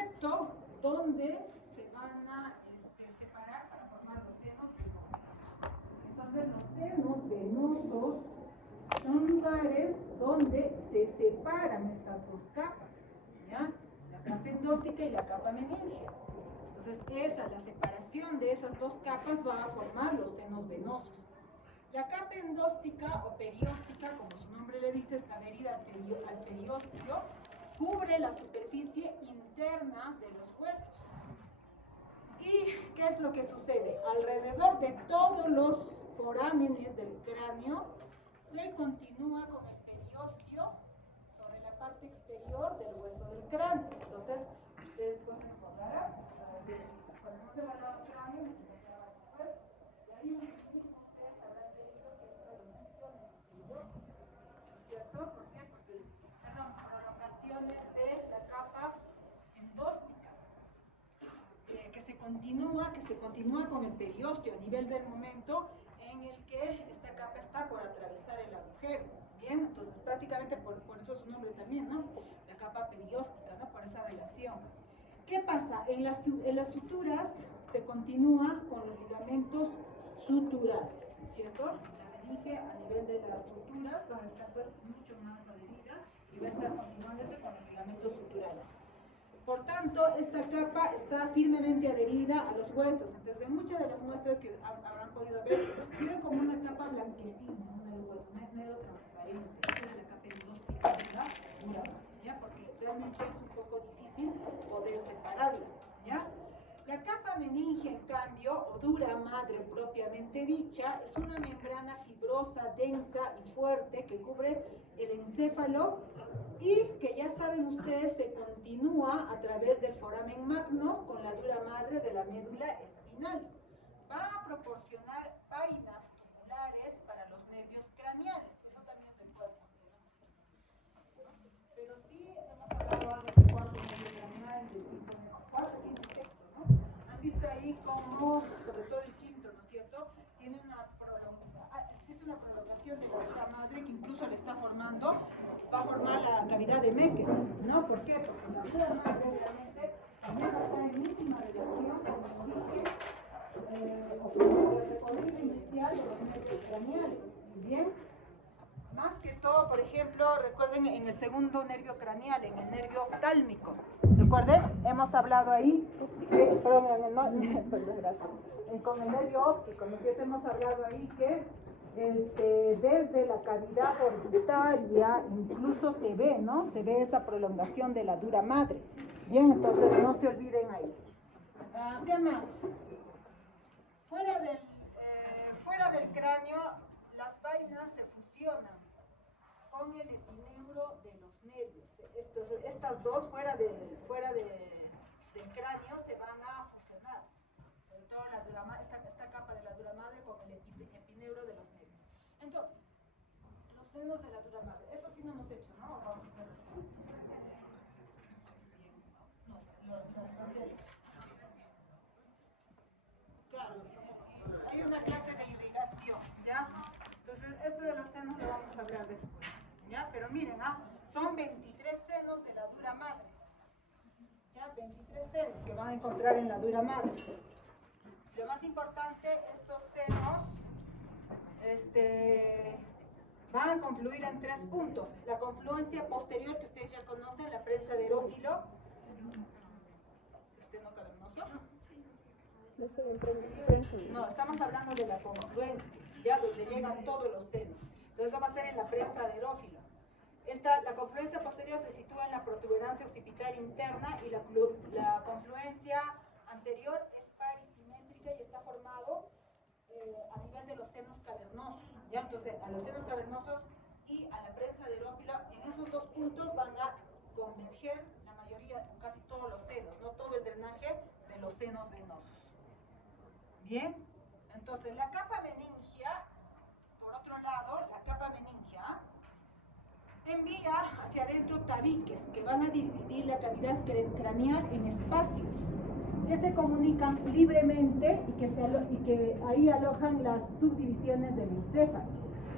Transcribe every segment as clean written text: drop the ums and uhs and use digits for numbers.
septo, donde se van a separar para formar los senos venosos. Entonces, los senos venosos son lugares donde se separan estas dos capas, ¿ya? La capa endóstica y la capa meningea. Entonces, la separación de esas dos capas va a formar los senos venosos. La capa endóstica o perióstica, como su nombre le dice, está adherida al periósteo, cubre la superficie interna de los huesos. ¿Y qué es lo que sucede? Alrededor de todos los forámenes del cráneo se continúa con el periósteo sobre la parte exterior del hueso del cráneo. Entonces, ustedes pueden recordar, cuando hemos evaluado el cráneo, nos encontraba después, y ahí mismo ustedes habrán leído que hay prolongaciones del periósteo, ¿no es cierto? ¿Por qué? Porque, prolongaciones de la capa endóstica, que se continúa con el periósteo a nivel del momento en el que esta capa está por atravesar el agujero. Bien, entonces prácticamente por eso su nombre también, ¿no? La capa perióstica, ¿no? Por esa relación. ¿Qué pasa? En las suturas se continúa con los ligamentos suturales, ¿cierto? La meninge a nivel de las suturas va a estar pues mucho más adherida y va a estar continuándose con los ligamentos suturales. Por tanto, esta capa está firmemente adherida a los huesos. Entonces, en muchas de las muestras que habrán podido ver, vieron como una capa blanquecina en el hueso, medio transparente. Esta es la capa endóstica, ¿ya? Porque realmente es un poco difícil poder separarla, ¿ya? La capa meningea, en cambio, o dura madre propiamente dicha, es una membrana fibrosa, densa y fuerte que cubre el encéfalo y que ya saben ustedes se continúa a través del foramen magno con la dura madre de la médula espinal. Va a proporcionar vainas tumulares para los nervios craneales. Eso también recuerdan. Pero sí hemos hablado algo del cuarto nervio craneal, del quinto nervio, cuarto, quinto y sexto, ¿no? Han visto ahí como, sobre todo el quinto, ¿no es cierto? Tiene una existe una prolongación de la dura madre que incluso le está formando, va a formar la cavidad de Meckel, ¿no? ¿Por qué? Porque la dura madre realmente también está en íntima relación con el origen o con el recorrido inicial de los nervios craneales. ¿Bien? Más que todo, por ejemplo, recuerden en el segundo nervio craneal, en el nervio oftálmico. Recuerden, hemos hablado ahí, con el nervio óptico, ¿no es cierto? Hemos hablado ahí que desde la cavidad orbitaria incluso se ve, ¿no? Se ve esa prolongación de la dura madre. Bien, entonces no se olviden ahí. ¿Qué más? Fuera del cráneo, las vainas se fusionan con el epineuro de los nervios. Entonces, estas dos fuera del cráneo se van a fusionar. Sobre todo esta capa de la dura madre con el epineuro de los nervios. Entonces, los senos de la dura madre. Eso sí no hemos hecho, ¿no? Vamos a hacerlo. Claro, hay una clase de irrigación, ¿ya? Entonces, esto de los senos lo vamos a hablar después, ¿ya? Pero miren, son 23 senos de la dura madre, ¿ya? 23 senos que van a encontrar en la dura madre. Lo más importante, estos senos van a confluir en 3 puntos. La confluencia posterior, que ustedes ya conocen, la prensa de Erófilo, el seno cavernoso. No, estamos hablando de la confluencia, ya donde llegan todos los senos. Entonces eso va a ser en la prensa de Erófilo. La confluencia posterior se sitúa en la protuberancia occipital interna y la confluencia anterior es parisimétrica y está formado a nivel de los senos cavernosos. ¿Ya? Entonces, a los senos cavernosos y a la prensa de Erófilo, en esos dos puntos van a converger la mayoría, casi todos los senos, no todo el drenaje de los senos venosos. Bien, entonces la capa meningea, por otro lado, la capa meningea envía hacia adentro tabiques que van a dividir la cavidad craneal en espacios que se comunican libremente y que ahí alojan las subdivisiones del encéfalo.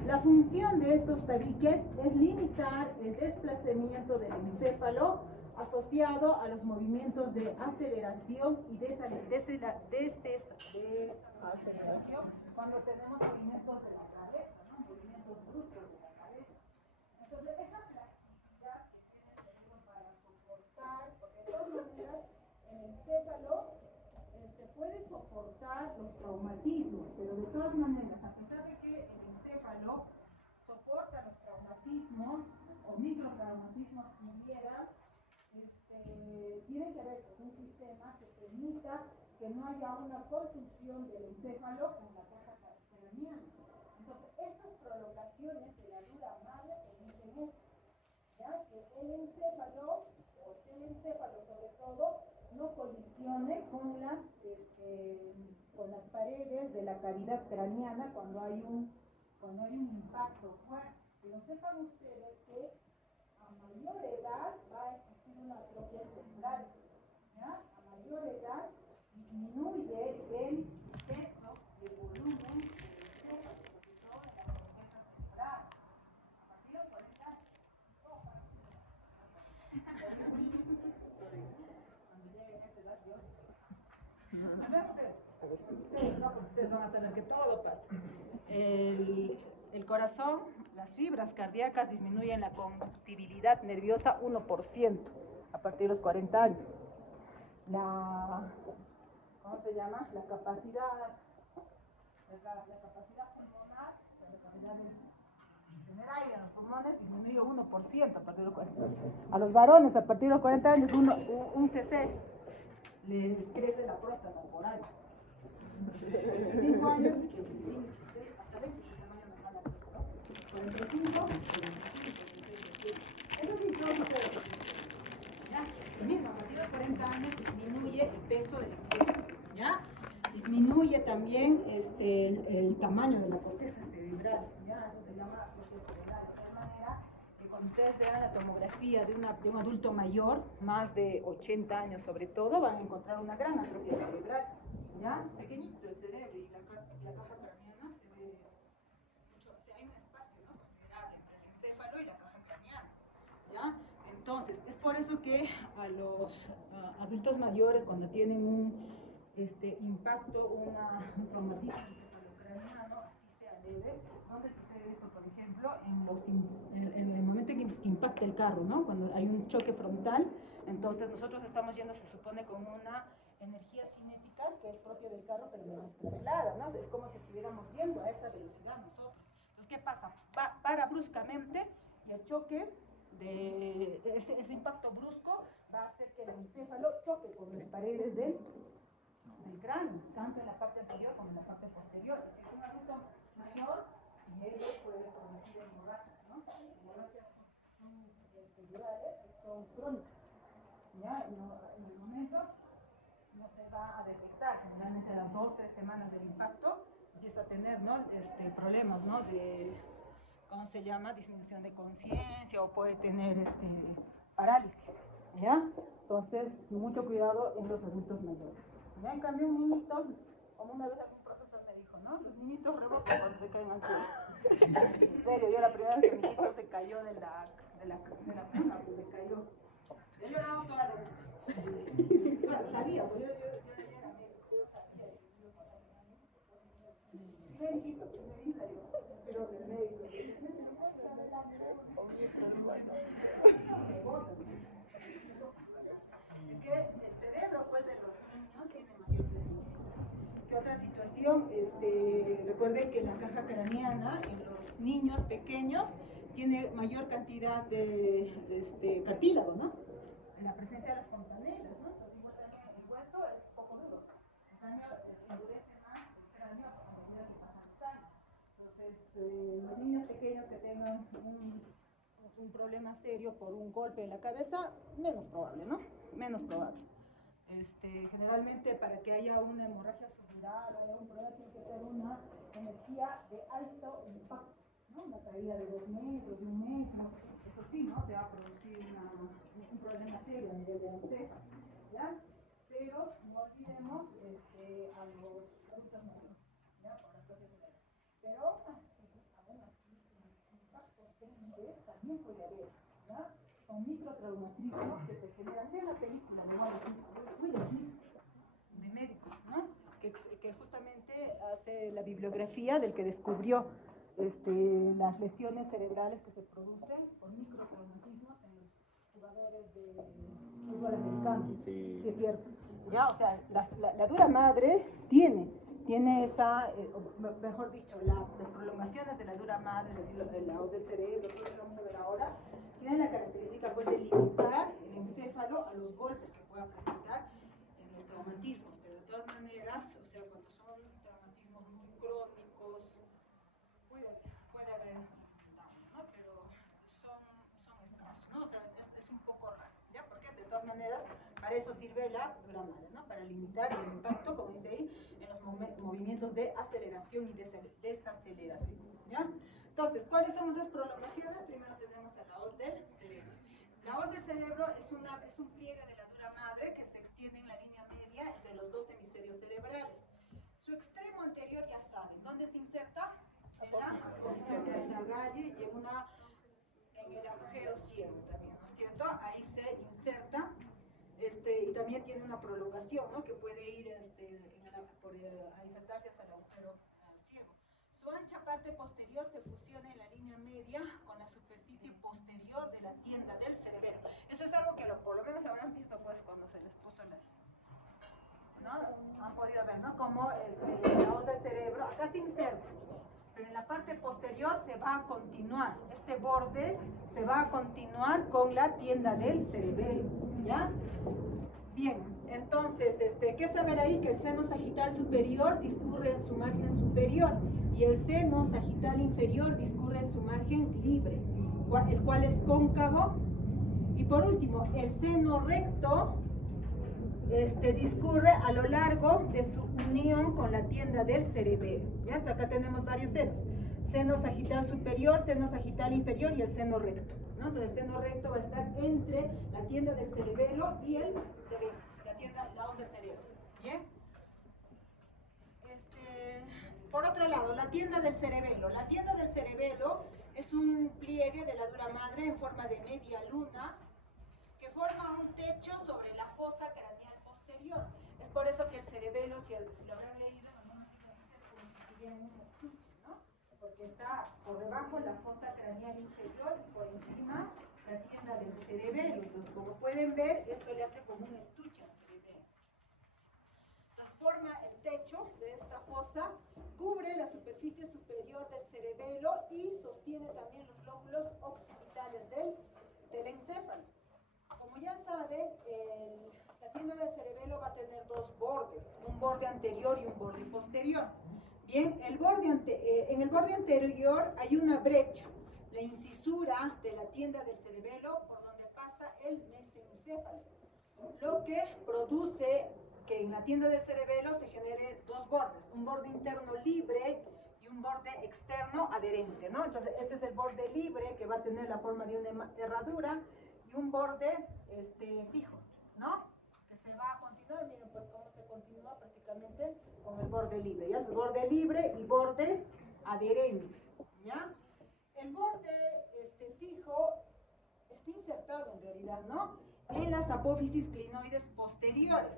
La función de estos tabiques es limitar el desplazamiento del encéfalo asociado a los movimientos de aceleración y desaceleración, cuando tenemos movimientos de la cabeza, ¿no? Movimientos bruscos de la cabeza. Entonces, esa plasticidad que tiene el cerebro para soportar, porque de todas maneras, el encéfalo puede soportar los traumatismos, pero de todas maneras, a pesar de que el encéfalo soporta los traumatismos o microtraumatismos que hubiera, tiene que haber un sistema que permita que no haya una confusión del encéfalo con la caja craneana. Entonces, estas prolongaciones de la dura madre permiten eso, ¿ya? Que el encéfalo sobre todo, no colisione con las paredes de la cavidad craneana cuando hay un impacto fuerte. Pero sepan ustedes que a mayor edad va a existir una atrofia cerebral, ¿ya? A mayor edad disminuye el peso, el volumen del cerebro, sobre todo en la corteza cerebral. A partir de los 40 años. Cuando lleguen a esa edad, yo. Ustedes van a saber que todo pasa. El corazón, las fibras cardíacas disminuyen la conductibilidad nerviosa 1% a partir de los 40 años. ¿Cómo se llama? La capacidad pulmonar, la capacidad de tener aire en los pulmones disminuye 1% a partir de los 40 años. A los varones a partir de los 40 años un cc les crece la próstata por año. 5 años, hasta 20 es el tamaño normal de la próstata, ¿no? 45, eso sí son ustedes. ¿Ya? Lo mismo, a partir de 40 años disminuye el peso del encéfalo, ¿ya? Disminuye también el tamaño de la corteza cerebral, ¿ya? Eso se llama corteza cerebral, de tal manera que cuando ustedes vean la tomografía de un adulto mayor, más de 80 años sobre todo, van a encontrar una gran atrofia cerebral, ¿ya? Pequeñito el cerebro y la caja craneana se ve mucho, o sea, hay un espacio, ¿no?, considerable entre el encéfalo y la caja craneana, ¿ya? Entonces, es por eso que a los adultos mayores, cuando tienen un impacto, un traumatismo encefalocraniano, así sea leve, ¿dónde sucede esto? Por ejemplo, en el momento en que impacta el carro, ¿no? Cuando hay un choque frontal, entonces nosotros estamos yendo, se supone, con una energía cinética que es propia del carro, pero nos traslada, ¿no? Es como si estuviéramos yendo a esa velocidad nosotros. Entonces, ¿qué pasa? Para bruscamente y el choque de ese impacto brusco va a hacer que el encéfalo choque con las paredes del cráneo, tanto en la parte anterior como en la parte posterior. Si es un adulto mayor, y ello puede producir hemorragias, ¿no? Hemorragias son durales, son crónicas, ¿ya? En el momento no se va a detectar, generalmente a las 2 o 3 semanas del impacto empieza a tener, ¿no?, problemas, ¿no?, de, ¿cómo se llama?, disminución de conciencia, o puede tener parálisis, ¿ya? Entonces, mucho cuidado en los adultos mayores. Ya, en cambio, un niñito, como una vez algún profesor me dijo, ¿no?, los niñitos rebotan cuando se caen al suelo. En serio, yo la primera vez que mi hijito se cayó de la cama, pues se cayó. Yo he llorado toda la noche. Bueno, sabía, pues yo ya era médico, yo sabía que me iba a pasar a mí. Primer hijito, primer hija, digo, pero el médico. Es que el cerebro, pues, de los niños tiene mayor plasticidad. ¿Qué otra situación? Recuerden que la caja craneana en los niños pequeños tiene mayor cantidad de cartílago, ¿no? En la presencia de las fontanelas, ¿no? Entonces, igual también el hueso es poco duro. En cambio, endurece más el cráneo a medida que pasan los años. Entonces, los niños pequeños que tengan un problema serio por un golpe en la cabeza, menos probable, ¿no? Menos probable. Generalmente, para que haya una hemorragia subdural, haya un problema, tiene que ser una energía de alto impacto, ¿no? Una caída de 2 metros, de 1 metro, eso sí, ¿no?, te va a producir un problema serio a nivel de encéfalo, ¿ya? Pero no olvidemos a los adultos mayores, ¿ya?, por las cosas de. Pero aún así, impactos débiles también puede haber, ¿ya? son microtraumatismos que se generan de la película de Will Smith, de médico, ¿no? Que justamente hace la bibliografía del que descubrió las lesiones cerebrales que se producen por microtraumatismos en los jugadores de fútbol americano. Sí, es cierto. Ya, o sea, la dura madre tiene esa, mejor dicho, las prolongaciones de la dura madre, la hoz del cerebro, todo lo que vamos a ver ahora, tienen la característica pues, de limitar el encéfalo a los golpes que pueda presentar en los traumatismos, pero de todas maneras, o sea, cuando son traumatismos muy crónicos, puede haber daño, ¿no? Pero son escasos, ¿no? O sea, es un poco raro, ¿ya? Porque de todas maneras, para eso sirve la dura madre, ¿no? Para limitar el impacto, como dice ahí, en los movimientos de aceleración y desaceleración, ¿ya? Entonces, ¿cuáles son esas prolongaciones? Primero tenemos a la hoz del cerebro. La hoz del cerebro es un pliegue de la dura madre que se extiende en la línea media entre los dos hemisferios cerebrales. Su extremo anterior, ya saben, ¿dónde se inserta? En la posición de esta galle y en el agujero ciego también, ¿no es cierto? Ahí se inserta. Y también tiene una prolongación, ¿no? Que puede ir a insertarse hasta el agujero ciego. Su ancha parte posterior se fusiona en la línea media con la superficie posterior de la tienda del cerebelo. Eso es algo que por lo menos lo habrán visto pues cuando se les puso ¿no? Han podido ver, ¿no? Como la hoz del cerebro, acá se inserta, pero en la parte posterior se va a continuar, este borde se va a continuar con la tienda del cerebelo, ¿ya? Bien, entonces, ¿qué saber ahí? Que el seno sagital superior discurre en su margen superior y el seno sagital inferior discurre en su margen libre, el cual es cóncavo. Y por último, el seno recto discurre a lo largo de su unión con la tienda del cerebelo. ¿Ya? Entonces, acá tenemos varios senos. Seno sagital superior, seno sagital inferior y el seno recto, ¿no? Entonces el seno recto va a estar entre la tienda del cerebelo y el cerebro, la hoz del cerebro. ¿Bien? Por otro lado, la tienda del cerebelo. La tienda del cerebelo es un pliegue de la dura madre en forma de media luna que forma un techo sobre la fosa craneal posterior. Es por eso que el cerebelo, si lo habrán leído en algunos libros, es como si tuviera un estuche, ¿no? Porque está por debajo la fosa craneal inferior y por encima la tienda del cerebelo. Entonces, como pueden ver, eso le hace como un estuche al cerebelo. Entonces, forma el techo de esta fosa, cubre la superficie superior del cerebelo y sostiene también los lóbulos occipitales del encéfalo. Como ya saben, la tienda del cerebelo va a tener dos bordes, un borde anterior y un borde posterior. Bien, en el borde anterior hay una brecha, la incisura de la tienda del cerebelo por donde pasa el mesencéfalo, lo que produce que en la tienda del cerebelo se genere dos bordes, un borde interno libre y un borde externo adherente, ¿no? Entonces, este es el borde libre que va a tener la forma de una herradura y un borde fijo, ¿no? Que se va a continuar, miren pues cómo se continúa prácticamente con el borde libre, ¿ya? El borde libre y borde adherente, ¿ya? El borde fijo está insertado en realidad, ¿no? En las apófisis clinoides posteriores.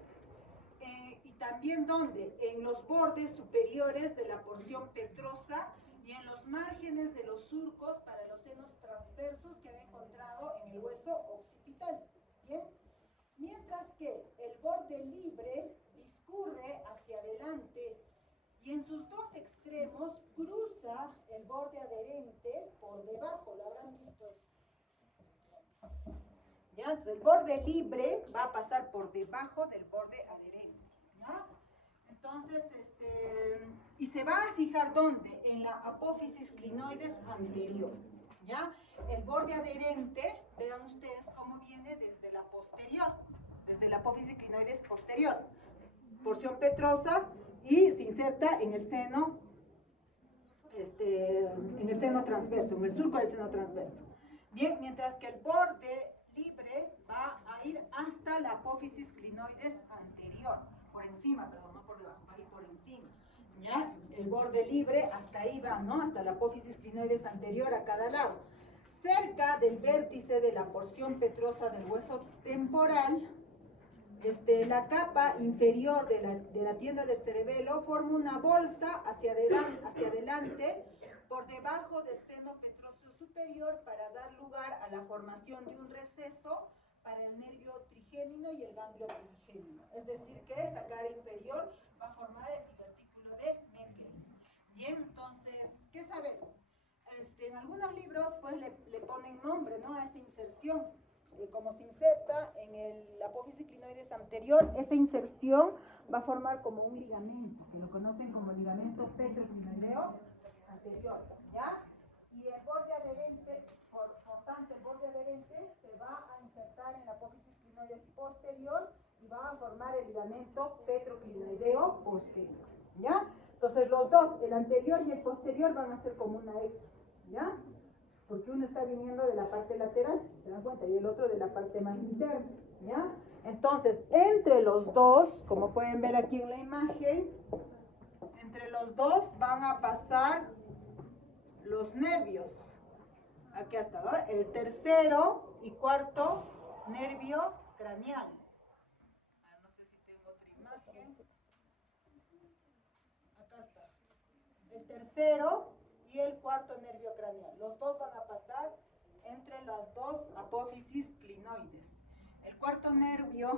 Y también ¿dónde? En los bordes superiores de la porción petrosa y en los márgenes de los surcos para los senos transversos que han encontrado en el hueso occipital. ¿Bien? Mientras que el borde libre discurre hacia adelante y en sus dos extremos cruza el borde adherente por debajo, ¿lo habrán visto? ¿Ya? Entonces el borde libre va a pasar por debajo del borde adherente, ¿ya? Entonces, y se va a fijar ¿dónde? En la apófisis clinoides anterior, ¿ya? El borde adherente, vean ustedes cómo viene desde la posterior, desde la apófisis clinoides posterior, porción petrosa, y se inserta en el seno, transverso, en el surco del seno transverso. Bien, mientras que el borde libre va a ir hasta la apófisis clinoides anterior, por encima, perdón, no por debajo, va a ir por encima. ¿Ya? El borde libre hasta ahí va, ¿no? Hasta la apófisis clinoides anterior a cada lado. cerca del vértice de la porción petrosa del hueso temporal, la capa inferior de la tienda del cerebelo forma una bolsa hacia adelante por debajo del seno petroso superior para dar lugar a la formación de un receso para el nervio trigémino y el ganglio trigémino. Es decir, que esa cara inferior va a formar el divertículo de Meckel. Bien, entonces, ¿qué sabemos? En algunos libros pues le ponen nombre, ¿no?, a esa inserción. Como se inserta en la apófisis clinoides anterior, esa inserción va a formar como un ligamento, que lo conocen como ligamento petroclinoideo anterior, ¿ya? Y el borde adherente, por tanto, el borde adherente se va a insertar en la apófisis clinoides posterior y va a formar el ligamento petroclinoideo posterior, ¿ya? Entonces los dos, el anterior y el posterior, van a ser como una X, ¿ya? Porque uno está viniendo de la parte lateral, ¿se dan cuenta? Y el otro de la parte más interna, ¿ya? Entonces, entre los dos, como pueden ver aquí en la imagen, entre los dos van a pasar los nervios. Aquí está, ¿no? El tercero y cuarto nervio craneal. No sé si tengo otra imagen. Acá está. El tercero y el cuarto nervio craneal. Los dos van a pasar entre las dos apófisis clinoides. El cuarto nervio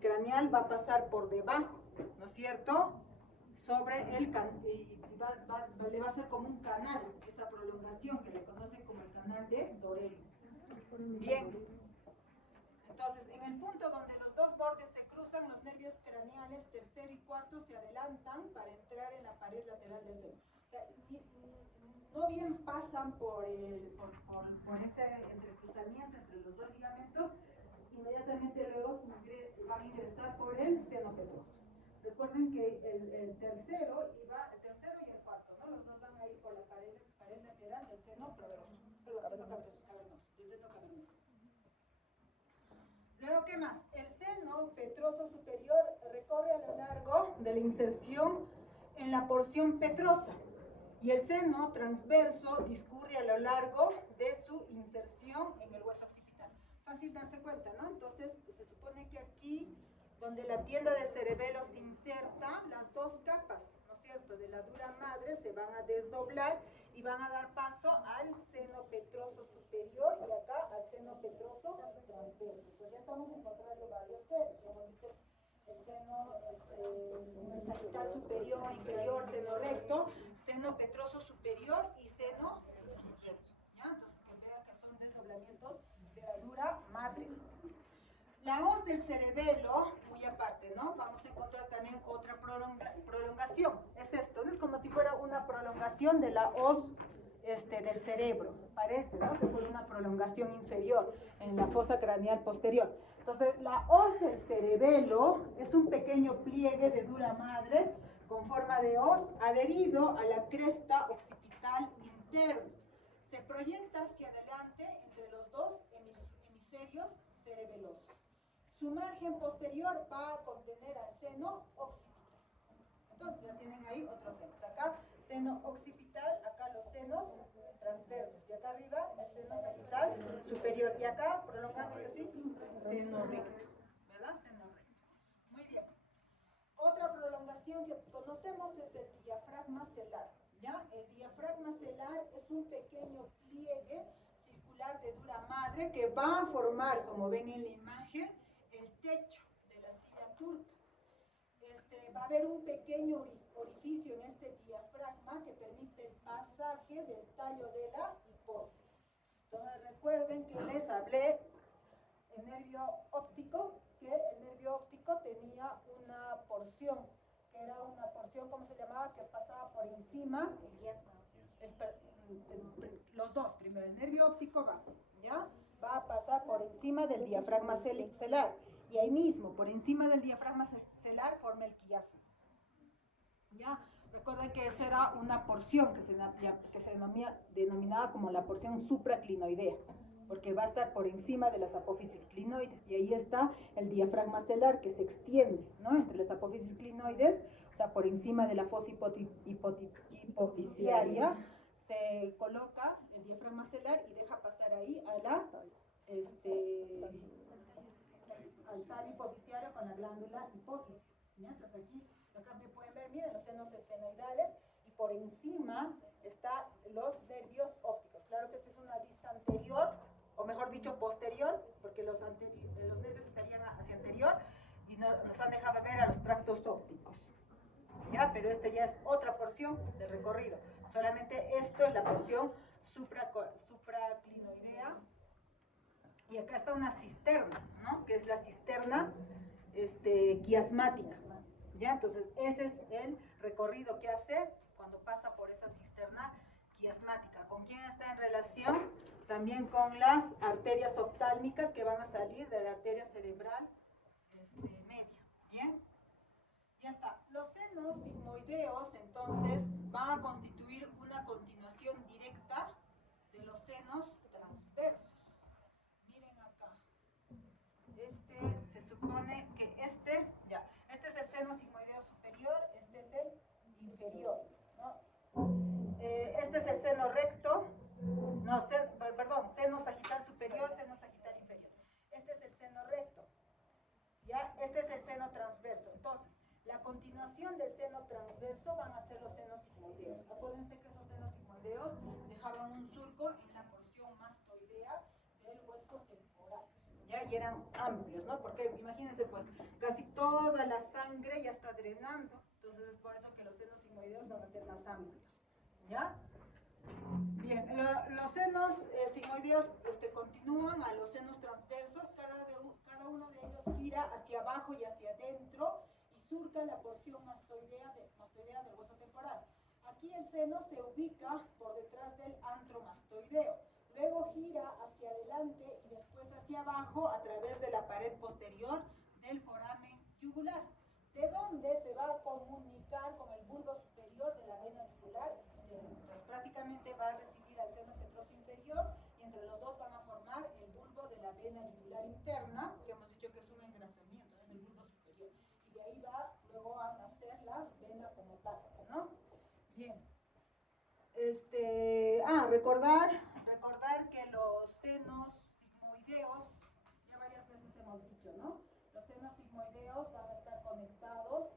craneal va a pasar por debajo, ¿no es cierto?, sobre el le va a ser como un canal, esa prolongación que le conocen como el canal de Dorelli. Bien, entonces en el punto donde los dos bordes se cruzan, los nervios craneales tercero y cuarto se adelantan para entrar en la pared lateral del seno. O sea, no bien pasan por ese entrecruzamiento entre los dos ligamentos, inmediatamente luego van a ingresar por el seno petroso. Recuerden que el tercero y el cuarto, ¿no? Los dos van a ir por la pared lateral del seno cavernoso. Luego, ¿qué más? El seno petroso superior recorre a lo largo de la inserción en la porción petrosa y el seno transverso discurre a lo largo de su inserción en el hueso occipital. Fácil darse cuenta, ¿no? Entonces, se supone que aquí, donde la tienda del cerebelo se inserta, las dos capas, ¿no es cierto?, de la dura madre se van a desdoblar y van a dar paso al seno petroso superior y acá al seno petroso transverso. Pues ya estamos encontrando varios senos. Hemos visto el seno sagital superior, inferior, seno recto, seno petroso superior y seno transverso, ¿ya? Entonces, que vean que son desdoblamientos de la dura madre. La hoz del cerebelo, muy aparte, ¿no? Vamos a encontrar también otra prolongación. Es esto, ¿no? Es como si fuera una prolongación de la hoz del cerebro. Parece, ¿no?, que fuera una prolongación inferior en la fosa craneal posterior. Entonces, la hoz del cerebelo es un pequeño pliegue de dura madre con forma de hoz adherido a la cresta occipital interna. Se proyecta hacia adelante entre los dos hemisferios cerebelosos. Su margen posterior va a contener al seno occipital. Entonces ya tienen ahí otros senos. Acá seno occipital, acá los senos transversos. Y acá arriba el seno sagital superior. Y acá, prolongándose así, seno recto. ¿Verdad? Seno recto. Muy bien. Otra prolongación que conocemos es el diafragma celar. ¿Ya? El diafragma celar es un pequeño pliegue circular de dura madre que va a formar, como ven en la imagen, el techo de la silla turca. Va a haber un pequeño orificio en este diafragma que permite el pasaje del tallo de la hipófisis. Entonces recuerden que les hablé el nervio óptico, que el nervio óptico tenía una porción, que era una porción, ¿cómo se llamaba?, que pasaba por encima, los dos, primero el nervio óptico va a pasar por encima del diafragma celar, y ahí mismo, por encima del diafragma celar, forma el quiasma. ¿Ya? Recuerden que esa era una porción que se denominaba como la porción supraclinoidea, porque va a estar por encima de las apófisis clinoides, y ahí está el diafragma celar que se extiende, ¿no?, entre las apófisis clinoides, o sea, por encima de la fosa hipofisiaria, se coloca el diafragma celular y deja pasar ahí a la, al tallo hipofisiario con la glándula hipófisis. ¿Ya? Entonces aquí, acá me pueden ver, miren, los senos esfenoidales y por encima están los nervios ópticos. Claro que esta es una vista anterior, o mejor dicho posterior, porque los nervios estarían hacia anterior y nos han dejado ver a los tractos ópticos. ¿Ya? Pero esta ya es otra porción del recorrido. Solamente esto es la porción supraclinoidea. Y acá está una cisterna, ¿no? Que es la cisterna quiasmática. ¿Ya? Entonces, ese es el recorrido que hace cuando pasa por esa cisterna quiasmática. ¿Con quién está en relación? También con las arterias oftálmicas que van a salir de la arteria cerebral media. ¿Bien? Ya está. Los senos sigmoideos, entonces, van a constituir una continuación directa de los senos transversos. Miren acá. Se supone que este es el seno sigmoideo superior, este es el inferior, ¿no? Este es el seno recto, no, seno sagital superior, seno sagital inferior. Este es el seno recto, ¿ya? Este es el seno transverso. Entonces, la continuación del seno transverso van a ser los senos sigmoideos. Acuérdense que esos senos sigmoideos dejaban un surco en la porción mastoidea del hueso temporal. ¿Ya? Y eran amplios, ¿no? Porque imagínense, pues, casi toda la sangre ya está drenando. Entonces es por eso que los senos sigmoideos van a ser más amplios. ¿Ya? Bien, los senos sigmoideos continúan a los senos transversos. Cada uno de ellos gira hacia abajo y hacia adentro y surca la porción mastoidea del hueso temporal. Aquí el seno se ubica por detrás del antromastoideo. Luego gira hacia adelante y después hacia abajo a través de la pared posterior del foramen yugular, de donde se va a comunicar con el bulbo superior de la vena yugular. Entonces prácticamente va a recibir al seno petroso inferior y entre los dos van a formar el bulbo de la vena yugular interna, que hemos dicho que es un engrasamiento en el bulbo superior. Y de ahí va luego a nacer la vena como tal, ¿no? Bien. Recordar que los senos sigmoideos, ya varias veces hemos dicho, ¿no? Los senos sigmoideos van a estar conectados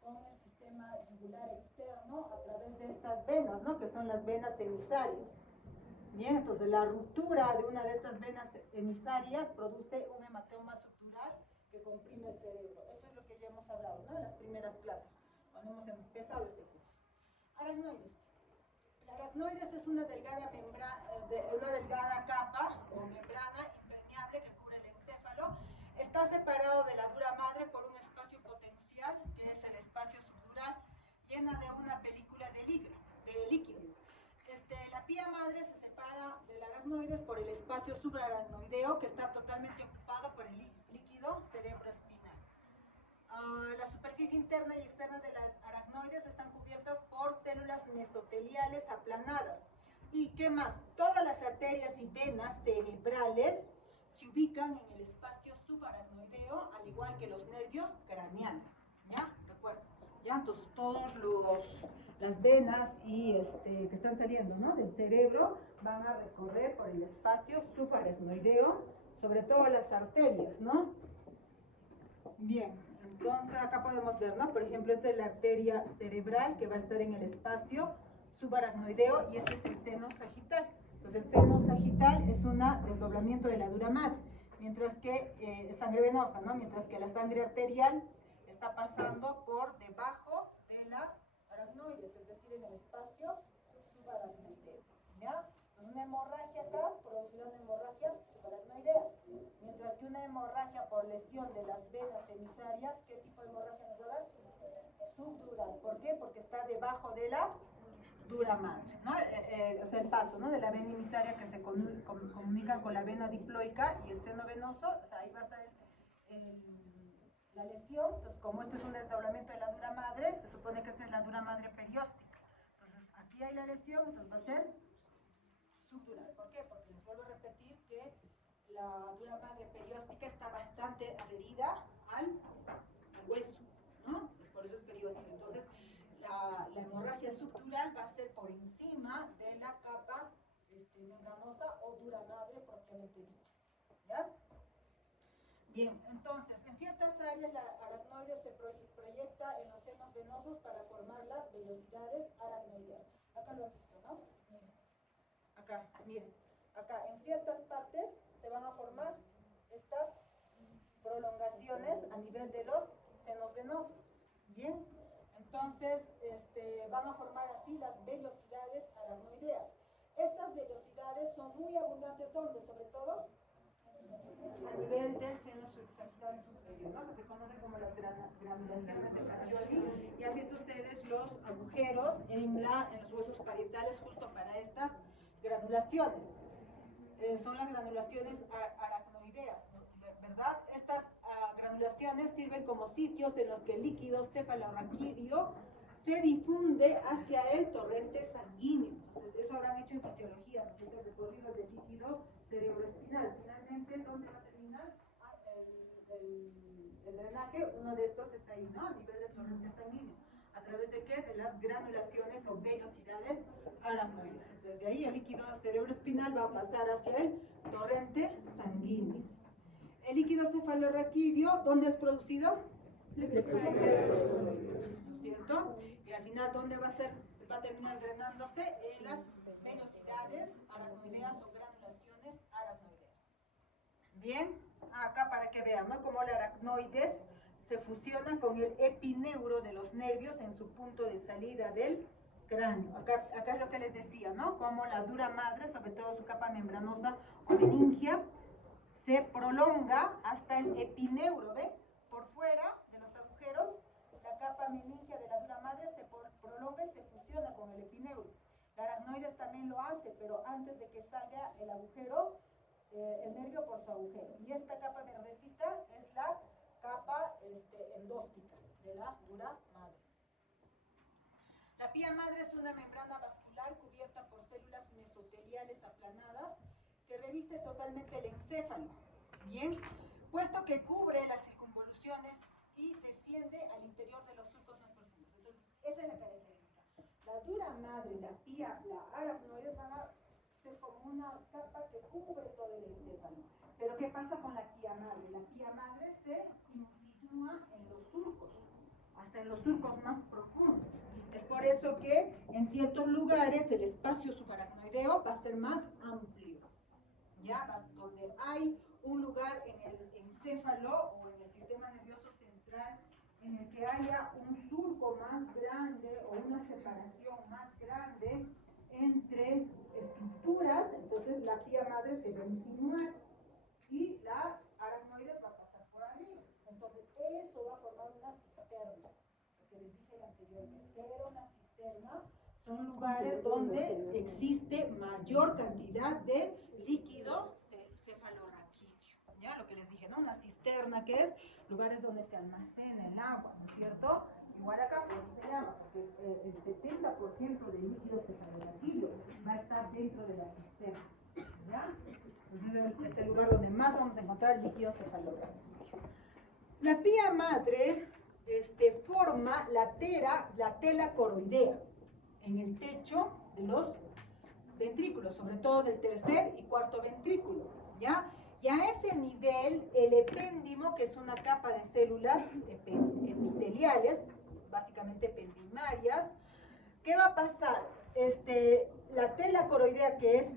con el sistema yugular externo a través de estas venas, ¿no? Que son las venas emisarias. Bien, entonces la ruptura de una de estas venas emisarias produce un hematoma subdural que comprime el cerebro. Eso es lo que ya hemos hablado, ¿no? En las primeras clases, cuando hemos empezado este curso. Aracnoides. La aracnoides es una delgada capa o membrana impermeable que cubre el encéfalo. Está separado de la dura madre por un espacio potencial, que es el espacio subdural, llena de una película de líquido. La pía madre se separa del aracnoides por el espacio subaracnoideo, que está totalmente ocupado por el líquido cerebroespinal. La superficie interna y externa de las aracnoides están cubiertas por células mesoteliales aplanadas. ¿Y qué más? Todas las arterias y venas cerebrales se ubican en el espacio subaracnoideo, al igual que los nervios craneales. ¿Ya? Recuerden. ¿Ya? Entonces, todas las venas y que están saliendo, ¿no?, del cerebro van a recorrer por el espacio subaracnoideo, sobre todo las arterias, ¿no? Bien, entonces acá podemos ver, ¿no? Por ejemplo, esta es la arteria cerebral que va a estar en el espacio subaracnoideo y este es el seno sagital. Entonces el seno sagital es un desdoblamiento de la dura madre, mientras que es sangre venosa, ¿no? Mientras que la sangre arterial está pasando por debajo de la aracnoides, es decir, en el espacio subaracnoideo, ¿ya? Entonces una hemorragia acá producirá una hemorragia subaracnoidea, mientras que una hemorragia por lesión de las venas emisarias, ¿qué tipo de hemorragia nos va a dar? Subdural. ¿Por qué? Porque está debajo de la dura madre, ¿no? O sea, el paso, ¿no?, de la vena emisaria que se comunica con la vena diploica y el seno venoso. O sea, ahí va a estar la lesión. Entonces, como esto es un desdoblamiento de la dura madre, se supone que esta es la dura madre perióstica. Entonces, aquí hay la lesión, entonces va a ser subdural. ¿Por qué? Porque les vuelvo a repetir que la dura madre perióstica está bastante adherida al hueso, ¿no? Por eso es perióstica. Entonces, la hemorragia subdural va a ser por encima de la Bien, entonces, en ciertas áreas la aracnoide se proyecta en los senos venosos para formar las vellosidades aracnoideas. Acá lo han visto, ¿no? Miren. Acá, miren. Acá, en ciertas partes se van a formar estas prolongaciones a nivel de los senos venosos. Bien, entonces van a formar así las vellosidades aracnoideas. Estas vellosidades son muy abundantes, ¿dónde? Sobre todo a nivel del seno subsagital superior, ¿no? Que se conocen como las granulaciones de Caccioli. Y han visto ustedes los agujeros en los huesos parietales justo para estas granulaciones. Son las granulaciones aracnoideas, ¿verdad? Estas granulaciones sirven como sitios en los que el líquido cefalorraquídeo se difunde hacia el torrente sanguíneo. Entonces, eso habrán hecho en fisiología, ¿no? El recorrido del líquido cerebroespinal. Finalmente, ¿dónde va a terminar? El drenaje, uno de estos es ahí, ¿no? A nivel del torrente sanguíneo. ¿A través de qué? De las granulaciones o vellosidades aracnoides. Desde ahí el líquido cerebroespinal va a pasar hacia el torrente sanguíneo. El líquido cefalorraquídeo, ¿dónde es producido? ¿Cierto? Y al final, ¿dónde va a terminar drenándose? En las vellosidades aracnoideas o granulaciones aracnoideas. Bien, acá para que vean, ¿no? Cómo la aracnoides se fusiona con el epineuro de los nervios en su punto de salida del cráneo. Acá es lo que les decía, ¿no? Como la dura madre, sobre todo su capa membranosa o meningia, se prolonga hasta el epineuro, ¿ven? Por fuera de los agujeros, la capa meningia de la dura madre se prolonga y se fusiona con el epineuro. La aracnoides también lo hace, pero antes de que salga el agujero, el nervio por su agujero. Y esta capa verdecita es la capa endóstica de la dura madre. La pía madre es una membrana vascular cubierta por células mesoteliales aplanadas que reviste totalmente el encéfalo, bien, puesto que cubre las circunvoluciones y desciende al interior de los surcos más profundos. Entonces, esa es la característica. La dura madre, la pía, la aracnoides van a ser como una capa que cubre todo el encéfalo. Pero ¿qué pasa con la pía madre? La pía madre se insinúa en los surcos, hasta en los surcos más profundos. Es por eso que en ciertos lugares el espacio subaracnoideo va a ser más amplio. ¿Ya? Donde hay un lugar en el encéfalo o en el sistema nervioso central en el que haya un surco más grande o una separación más grande entre estructuras, entonces la pía madre se va a insinuar y la aracnoides va a pasar por arriba. Entonces eso va a formar una cisterna, lo que les dije anteriormente. ¿Qué era una cisterna? Son lugares donde existe mayor cantidad de líquido cefalorraquídeo. Ya lo que les dije, ¿no? Una cisterna, que es lugares donde se almacena el agua, ¿no es cierto? Igual acá, ¿cómo se llama? Porque el 70% del líquido cefalorraquídeo va a estar dentro de la cisterna. ¿Ya? Entonces es el lugar donde más vamos a encontrar líquido cefalorraquídeo. La pía madre forma la tela coroidea en el techo de los ventrículos, sobre todo del tercer y cuarto ventrículo, ¿ya? Y a ese nivel, el epéndimo, que es una capa de células epiteliales, básicamente ependimarias, ¿qué va a pasar? La tela coroidea, que es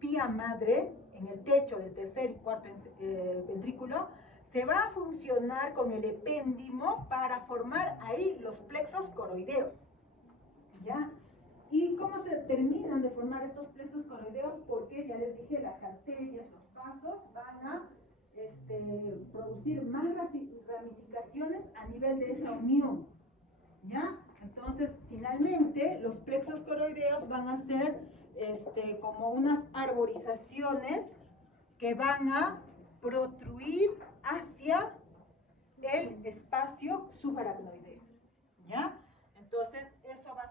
pía madre, en el techo del tercer y cuarto ventrículo, se va a funcionar con el epéndimo para formar ahí los plexos coroideos. ¿Ya? ¿Y cómo se terminan de formar estos plexos coroideos? Porque ya les dije, las arterias, los vasos van a producir más ramificaciones a nivel de esa unión. ¿Ya? Entonces, finalmente, los plexos coroideos van a ser como unas arborizaciones que van a protruir hacia el espacio subaracnoideo. ¿Ya? Entonces, eso van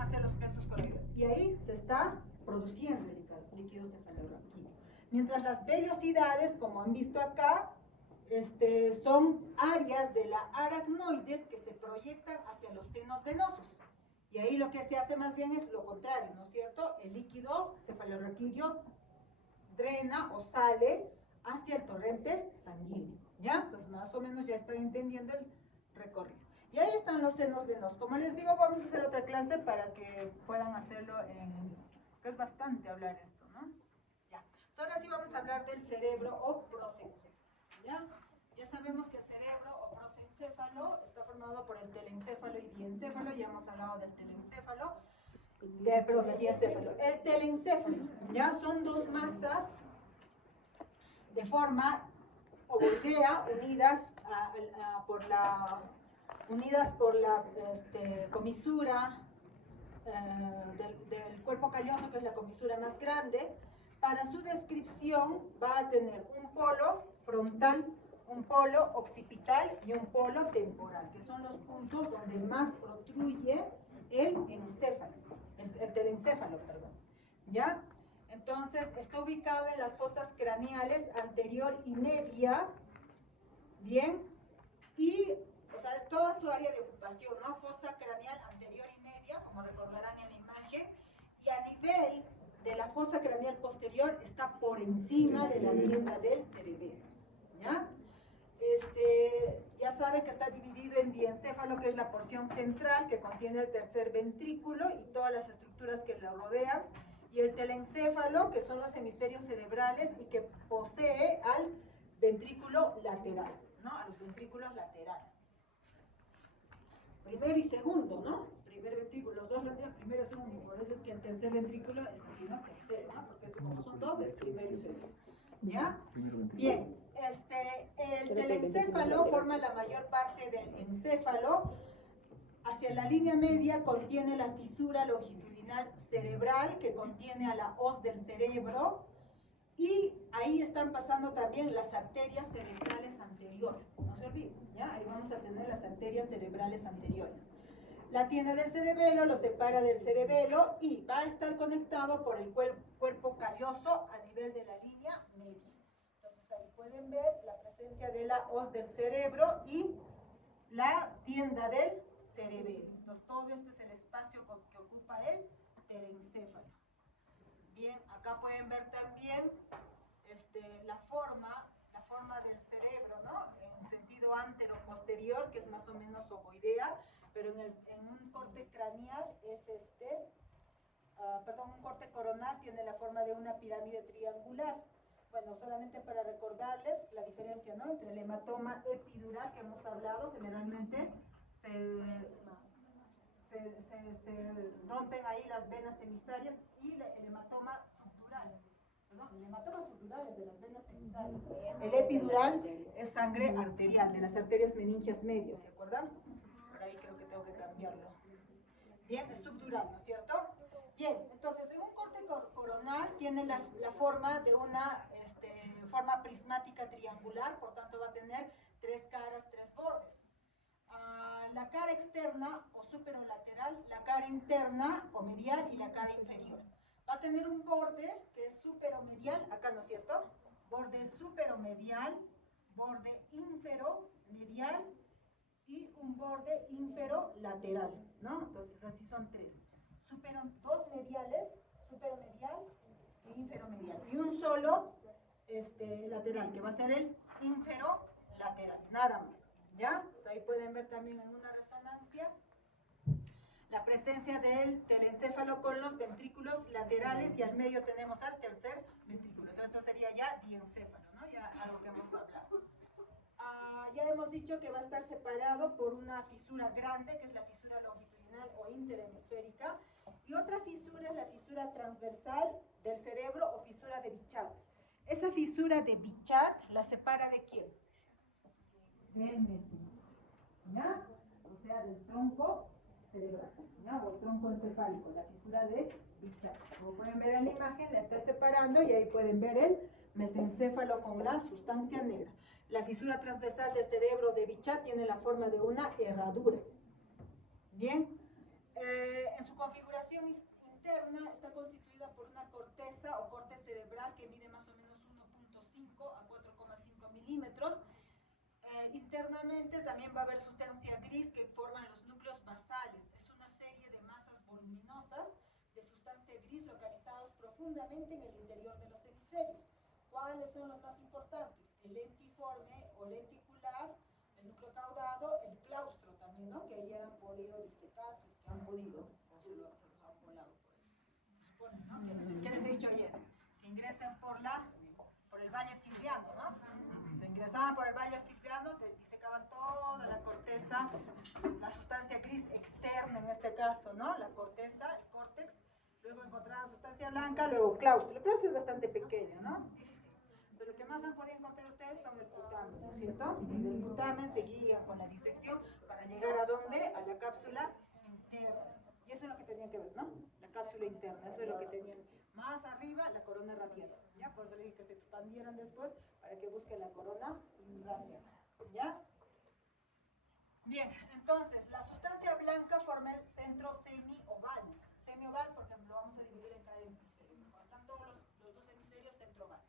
a ser los plexos coroideos. Y ahí se está produciendo el líquido cefalorraquídeo. Mientras las vellosidades, como han visto acá, son áreas de la aracnoides que se proyectan hacia los senos venosos. Y ahí lo que se hace más bien es lo contrario, ¿no es cierto? El líquido cefalorraquídeo drena o sale hacia el torrente sanguíneo, ¿ya? Entonces más o menos ya están entendiendo el recorrido. Y ahí están los senos venosos. Como les digo, vamos a hacer otra clase para que puedan hacerlo que es bastante hablar esto, ¿no? Ya. Ahora sí vamos a hablar del cerebro o prosencéfalo, ¿ya? Ya sabemos que el cerebro o prosencéfalo está formado por el telencéfalo y diencéfalo. Ya hemos hablado del telencéfalo. Perdón, del diencéfalo. El telencéfalo, ya son dos masas de forma ovoidea unidas por la comisura del cuerpo calloso, que es la comisura más grande. Para su descripción va a tener un polo frontal, un polo occipital y un polo temporal, que son los puntos donde más protruye el encéfalo, el telencéfalo, perdón, ¿ya? Entonces está ubicado en las fosas craneales anterior y media, bien, y, o sea, es toda su área de ocupación, ¿no? Fosa craneal anterior y media, como recordarán en la imagen, y a nivel de la fosa craneal posterior está por encima de la tienda del cerebelo, ¿ya? Ya sabe que está dividido en diencéfalo, que es la porción central que contiene el tercer ventrículo y todas las estructuras que lo rodean, y el telencéfalo, que son los hemisferios cerebrales y que posee al ventrículo lateral, ¿no? A los ventrículos laterales. Primero y segundo, ¿no? Primer ventrículo, los dos laterales, primero y segundo. Por eso es que el tercer ventrículo es así, ¿no? Tercero, ¿no? Porque como son dos, es primero y segundo. ¿Ya? Bien, el telencéfalo forma la mayor parte del encéfalo. Hacia la línea media contiene la fisura longitudinal cerebral, que contiene a la hoz del cerebro, y ahí están pasando también las arterias cerebrales anteriores. No se olviden, ¿ya? Ahí vamos a tener las arterias cerebrales anteriores. La tienda del cerebelo lo separa del cerebelo y va a estar conectado por el cuerpo calloso a nivel de la línea media. Entonces ahí pueden ver la presencia de la hoz del cerebro y la tienda del cerebelo. Entonces todo este es el espacio que ocupa el telencéfalo. Bien, acá pueden ver también la forma del cerebro, ¿no? En sentido antero-posterior, que es más o menos ovoidea, pero en un corte craneal es un corte coronal tiene la forma de una pirámide triangular. Bueno, solamente para recordarles la diferencia, ¿no? Entre el hematoma epidural, que hemos hablado, generalmente se rompen ahí las venas emisarias, y el hematoma subdural. Perdón, el hematoma subdural es de las venas emisarias. El epidural es sangre arterial, de las arterias meningias medias, ¿se acuerdan? Por ahí creo que tengo que cambiarlo. Bien, es subdural, ¿no es cierto? Bien, entonces en un corte coronal tiene la forma de una forma prismática triangular, por tanto va a tener tres caras, tres bordes. La cara externa o superolateral, la cara interna o medial y la cara inferior. Va a tener un borde que es superomedial, acá, ¿no es cierto? Borde superomedial, borde inferomedial y un borde inferolateral, ¿no? Entonces así son tres. Dos mediales, superomedial e inferomedial. Y un solo lateral, que va a ser el inferolateral, nada más. ¿Ya? O sea, ahí pueden ver también en una resonancia la presencia del telencéfalo con los ventrículos laterales, y al medio tenemos al tercer ventrículo. Entonces esto sería ya diencéfalo, ¿no? Ya algo que hemos hablado. Ya hemos dicho que va a estar separado por una fisura grande, que es la fisura longitudinal o interhemisférica, y otra fisura es la fisura transversal del cerebro o fisura de Bichat. Esa fisura de Bichat la separa ¿de quién? Del mesenquimos, ¿ya? O sea, del tronco cerebral, ¿ya? O el tronco encefálico, la fisura de Bichat. Como pueden ver en la imagen, la está separando, y ahí pueden ver el mesencéfalo con la sustancia negra. La fisura transversal del cerebro de Bichat tiene la forma de una herradura. Bien, en su configuración interna está constituida por una corteza o corte cerebral que mide más o menos 1.5 a 4,5 milímetros. Internamente también va a haber sustancia gris que forman los núcleos basales. Es una serie de masas voluminosas de sustancia gris localizados profundamente en el interior de los hemisferios. ¿Cuáles son los más importantes? El lentiforme o lenticular, el núcleo caudado, el claustro también, ¿no? Que ayer han podido disecar, si es que han podido, o se los han volado por ahí. Se supone, ¿no? ¿Qué les he dicho ayer? Que ingresen por el valle silviano, ¿no? Se ingresaban por el valle silviano, disecaban toda la corteza, la sustancia gris externa en este caso, ¿no? La corteza, el córtex, luego encontraban sustancia blanca, luego claustro. El claustro es bastante pequeño, ¿no? Pero lo que más han podido encontrar ustedes son el putamen, ¿no es cierto? El putamen se guía con la disección para llegar a ¿dónde? A la cápsula interna. Y eso es lo que tenían que ver, ¿no? La cápsula interna, eso es lo que tenían. Más arriba, la corona radial, ¿ya? Por eso le dije que se expandieran después para que busquen la corona radial, ¿ya? Bien, entonces, la sustancia blanca forma el centro semioval. Semioval porque lo vamos a dividir en cada hemisferio. Cuando están todos los dos hemisferios, centro oval.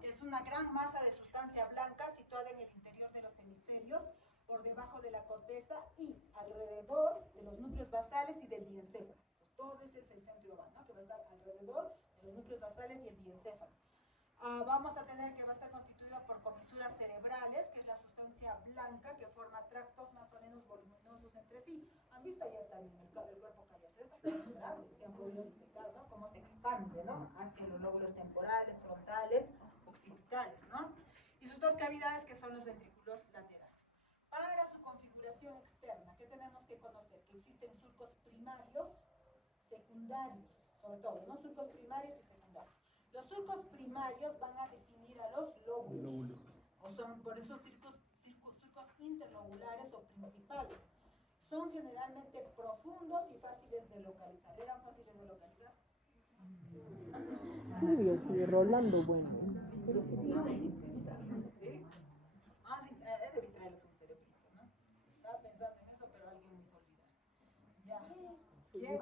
Que es una gran masa de sustancia blanca situada en el interior de los hemisferios, por debajo de la corteza y alrededor de los núcleos basales y del diencéfalo. Entonces, todo ese es el centro oval, ¿no? Que va a estar alrededor de los núcleos basales y el diencéfalo. Vamos a tener que va a estar constituida por comisuras cerebrales, que es la sustancia blanca que forma tractos más o menos voluminosos entre sí. Han visto ayer también el cuerpo calloso, es bastante grande, se han podido disecar, ¿no? Cómo se expande, ¿no? Hacia los lóbulos temporales, frontales, occipitales, ¿no? Y sus dos cavidades que son los ventrículos laterales. Para su configuración externa, ¿qué tenemos que conocer? Que existen surcos primarios, secundarios, sobre todo, ¿no? Surcos primarios y secundarios. Los surcos primarios van a definir a los lóbulos, o son por esos surcos interlobulares o principales. Son generalmente profundos y fáciles de localizar. ¿Eran fáciles de localizar? Sí, Rolando, bueno. ¿Sí? Es de traerles un cerebrito, ¿no? Estaba pensando en eso, pero alguien me hizo olvidar. Ya. ¿Quién?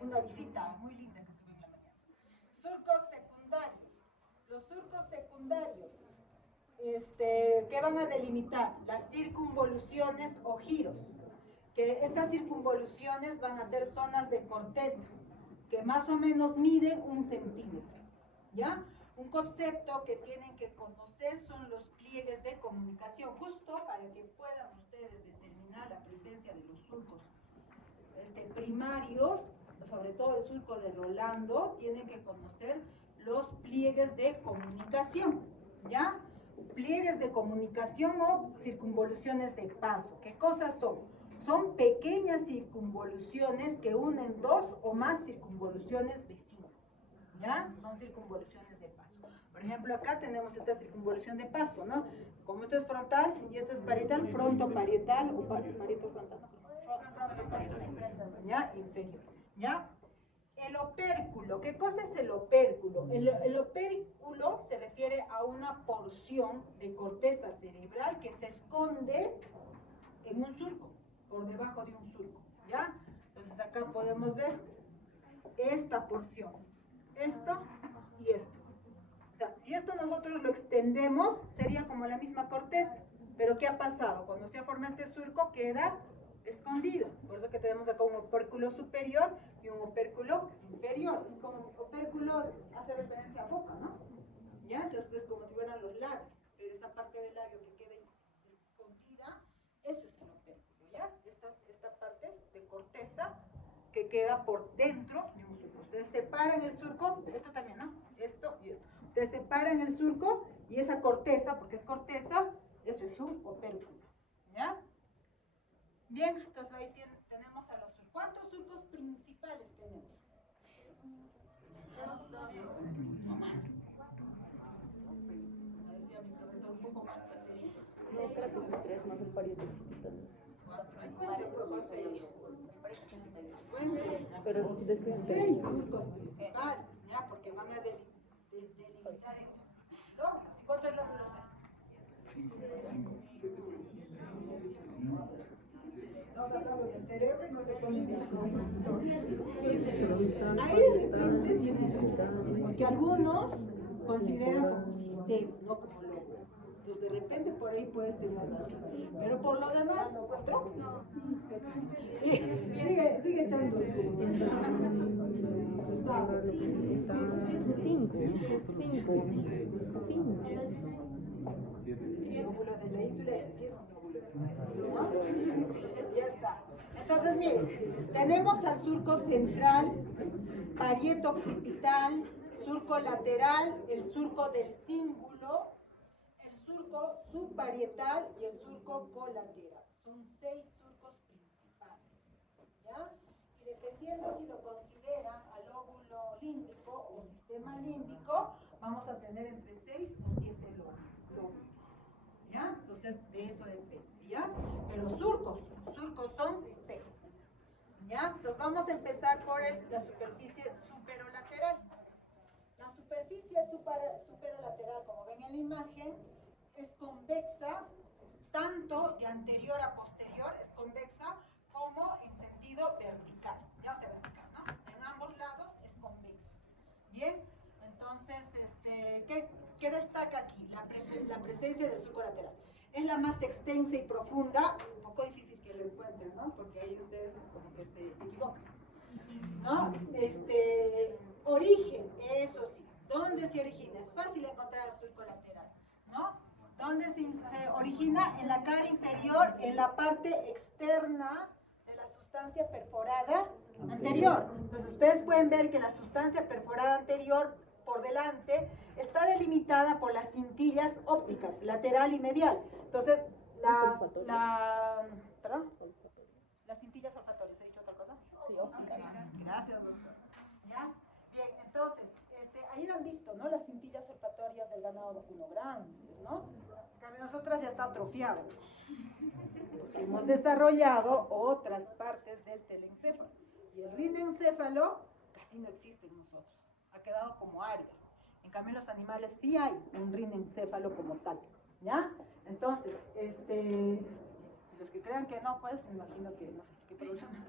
Una visita muy linda que tuve en la mañana. Surcos secundarios. Los surcos secundarios, ¿qué van a delimitar? Las circunvoluciones o giros. Que estas circunvoluciones van a ser zonas de corteza, que más o menos miden 1 centímetro. ¿Ya? Un concepto que tienen que conocer son los pliegues de comunicación, justo para que puedan ustedes determinar la presencia de los surcos primarios, sobre todo el surco de Rolando, tienen que conocer los pliegues de comunicación, ¿ya? Pliegues de comunicación o circunvoluciones de paso. ¿Qué cosas son? Son pequeñas circunvoluciones que unen dos o más circunvoluciones vecinas, ¿ya? Son circunvoluciones de paso. Por ejemplo, acá tenemos esta circunvolución de paso, ¿no? Como esto es frontal y esto es parietal, frontoparietal o parieto frontal, ¿ya? Inferior, ¿ya? El opérculo, ¿qué cosa es el opérculo? El opérculo se refiere a una porción de corteza cerebral que se esconde en un surco, por debajo de un surco, ¿ya? Entonces acá podemos ver esta porción, esto y esto. O sea, si esto nosotros lo extendemos, sería como la misma corteza. Pero ¿qué ha pasado? Cuando se forma este surco, queda escondido. Por eso que tenemos acá un opérculo superior y un opérculo inferior. Es como opérculo hace referencia a boca, ¿no? ¿Ya? Entonces es como si fueran los labios. Pero esa parte del labio que queda escondida, eso es el opérculo, ¿ya? Esta parte de corteza que queda por dentro de un surco. Ustedes separan el surco, esto también, ¿no? Esto y esto. Ustedes separan el surco y esa corteza, porque es corteza, eso es un opérculo, ¿ya? Bien, entonces ahí tenemos a los surcos. ¿Cuántos surcos principales tenemos? No más. Como decía mi profesor, un poco más caseritos. No, creo que son 3 más el parieto occipital. Pero describe 6 surcos principales, ¿ya? Porque van a delimitar en lóbulos. ¿Y cuántos lóbulos hay? 5. Estamos hablando del cerebro y no de ahí de repente tienen, porque algunos consideran como sistema, no como lóbulo. Entonces de repente por ahí puedes tener razón. Pero por lo demás, ¿otro? No. Sigue echando. El óvulo de la ínsula, sí es un óvulo de la ínsula. Ya está. Entonces, miren, tenemos al surco central, parieto occipital, surco lateral, el surco del cíngulo, el surco subparietal y el surco colateral. Son 6 surcos principales. ¿Ya? Y dependiendo si lo consideran al óvulo límbico o sistema límbico, vamos a tener entre 6 o 7 lóbulos. ¿Ya? Entonces, de eso depende. ¿Ya? Pero surcos son 6. ¿Ya? Entonces, vamos a empezar por la superficie superolateral. La superficie superolateral, como ven en la imagen, es convexa, tanto de anterior a posterior, es convexa, como en sentido vertical. Ya sea vertical, ¿no? En ambos lados es convexa. Bien, entonces, ¿qué destaca aquí? La presencia del surco lateral. Es la más extensa y profunda, un poco difícil que lo encuentren, ¿no? Porque ahí ustedes como que se equivocan. ¿No? Origen, eso sí. ¿Dónde se origina? Es fácil encontrar el surco lateral, ¿no? ¿Dónde se origina? En la cara inferior, en la parte externa de la sustancia perforada anterior. Entonces, ustedes pueden ver que la sustancia perforada anterior, por delante, está delimitada por las cintillas ópticas, lateral y medial. Entonces, las cintillas olfatorias, ¿he dicho otra cosa? Sí, óptica. Gracias, doctor. ¿Ya? Bien, entonces, ayer han visto, ¿no? Las cintillas olfatorias del ganado vacuno grandes, ¿no? En cambio, nosotras ya está atrofiado. Porque hemos desarrollado otras partes del telencéfalo. Y el rinencéfalo casi no existe en nosotros. Ha quedado como áreas. En cambio, en los animales sí hay un rinencéfalo como tal. ¿Ya? Entonces, los que crean que no, pues, me imagino que no sé qué programa.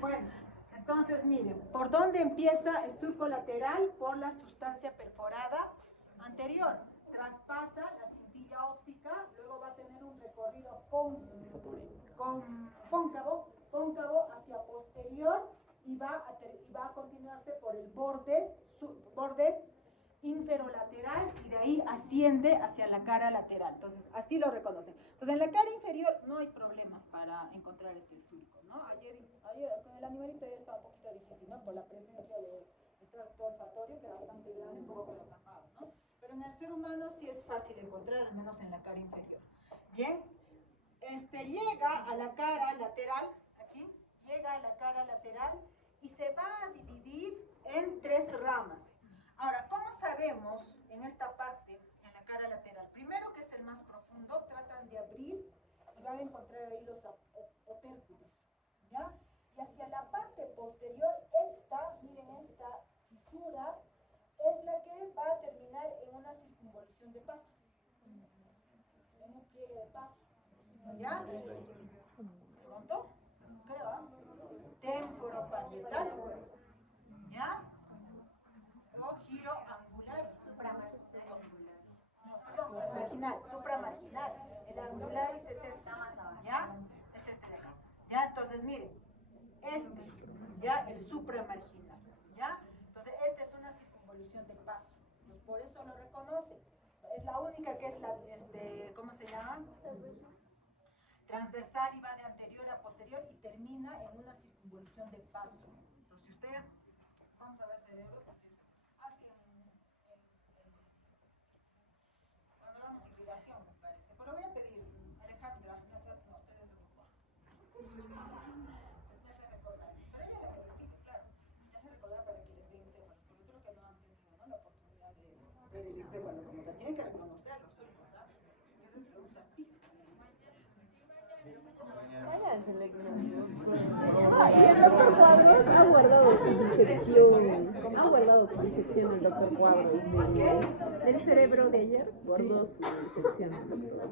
Bueno, entonces miren, ¿por dónde empieza el surco lateral? Por la sustancia perforada anterior. Traspasa la cintilla óptica, luego va a tener un recorrido cóncavo hacia posterior y va a continuarse por el borde inferolateral y de ahí asciende hacia la cara lateral. Entonces, así lo reconocen. Entonces, en la cara inferior no hay problemas para encontrar este surco, ¿no? Ayer con el animalito ayer estaba un poquito difícil, ¿no? Por la presencia del tracto olfatorio, que era bastante grande, un poco tapado, ¿no? Pero en el ser humano sí es fácil encontrar, al menos en la cara inferior. Bien, llega a la cara lateral, aquí, llega a la cara lateral y se va a dividir en 3 ramas. Ahora, ¿cómo sabemos en esta parte, en la cara lateral? Primero, que es el más profundo, tratan de abrir y van a encontrar ahí los opérculos, ¿ya? Y hacia la parte posterior, miren, esta fisura es la que va a terminar en una circunvolución de paso, en un pliegue de paso, ¿ya? ¿Pronto? Creo, ¿eh? Temporoparietal, ¿ya? O giro angular, supramarginal. El angularis es este, ¿ya? Es este de acá. ¿Ya? Entonces, miren, ya el supramarginal, ¿ya? Entonces, esta es una circunvolución de paso. Pues por eso lo reconoce. Es la única que es la, ¿cómo se llama? Transversal y va de anterior a posterior y termina en una circunvolución de paso. Entonces, si ustedes, vamos a ver cerebros, cuando hagamos irrigación, me parece. Pero voy a pedir, Alejandra, no, ustedes se me hace recordar. Pero ella es la que recibe, claro. Me hace recordar para que les dé encéfalo, porque creo que no han tenido, ¿no?, la oportunidad de ver el encéfalo como tal. Tienen que reconocerlo, ¿sabes? Es pregunta fija. El doctor Cuadros ha guardado su disección. ¿Cómo ha guardado su disección el doctor Cuadros? Del cerebro de ayer guardó su disección el doctor.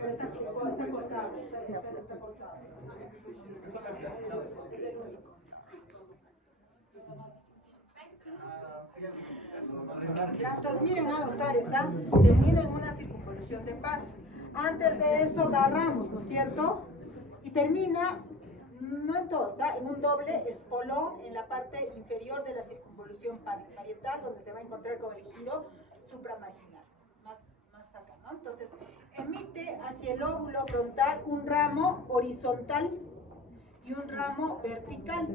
Está cortado, está cortado. Ya, entonces miren a notar, esa termina en una circunvolución de paso. Antes de eso agarramos, ¿no es cierto? Y termina, no en todos, en un doble espolón en la parte inferior de la circunvolución parietal, donde se va a encontrar con el giro supramarginal, más acá, ¿no? Entonces, emite hacia el lóbulo frontal un ramo horizontal y un ramo vertical,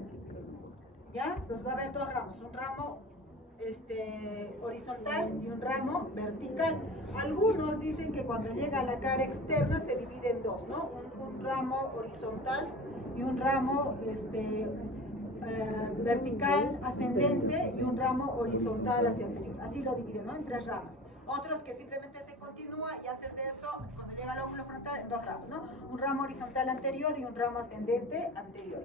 ¿ya? Entonces va a haber dos ramos, un ramo horizontal y un ramo vertical. Algunos dicen que cuando llega a la cara externa se divide en dos, ¿no? Un ramo horizontal y un ramo vertical ascendente y un ramo horizontal hacia anterior. Así lo dividen, ¿no? En tres ramas. Otros que simplemente se continúa y antes de eso, cuando llega al lóbulo frontal, en dos ramos, ¿no? Un ramo horizontal anterior y un ramo ascendente anterior.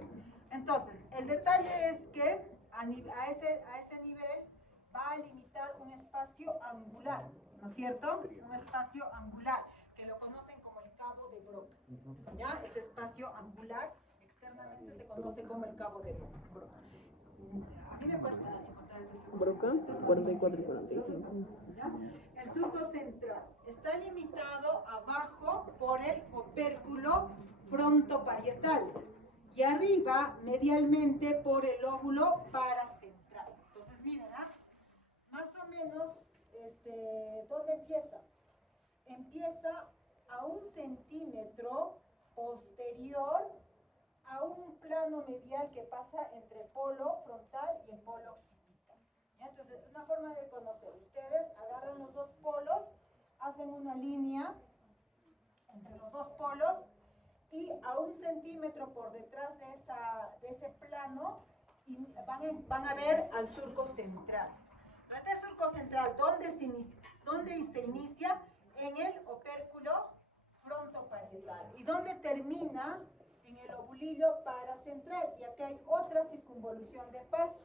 Entonces, el detalle es que a ese nivel va a limitar un espacio angular, ¿no es cierto? Un espacio angular, que lo conocen como el cabo de Broca. ¿Ya? Ese espacio angular externamente se conoce como el cabo de Broca. A mí me cuesta encontrar el surco. Broca, 44 y 45. ¿Ya? El surco central está limitado abajo por el opérculo frontoparietal y arriba medialmente por el lóbulo paracentral. Entonces miren, más o menos, ¿dónde empieza? Empieza a 1 centímetro posterior a un plano medial que pasa entre el polo frontal y el polo occipital. ¿Ya? Entonces, una forma de conocer. Ustedes agarran los dos polos, hacen una línea entre los dos polos y a 1 centímetro por detrás de ese plano van a ver al surco central. Este surco central, ¿dónde se inicia? En el opérculo frontoparietal. ¿Y dónde termina? En el lobulillo paracentral. Y aquí hay otra circunvolución de paso.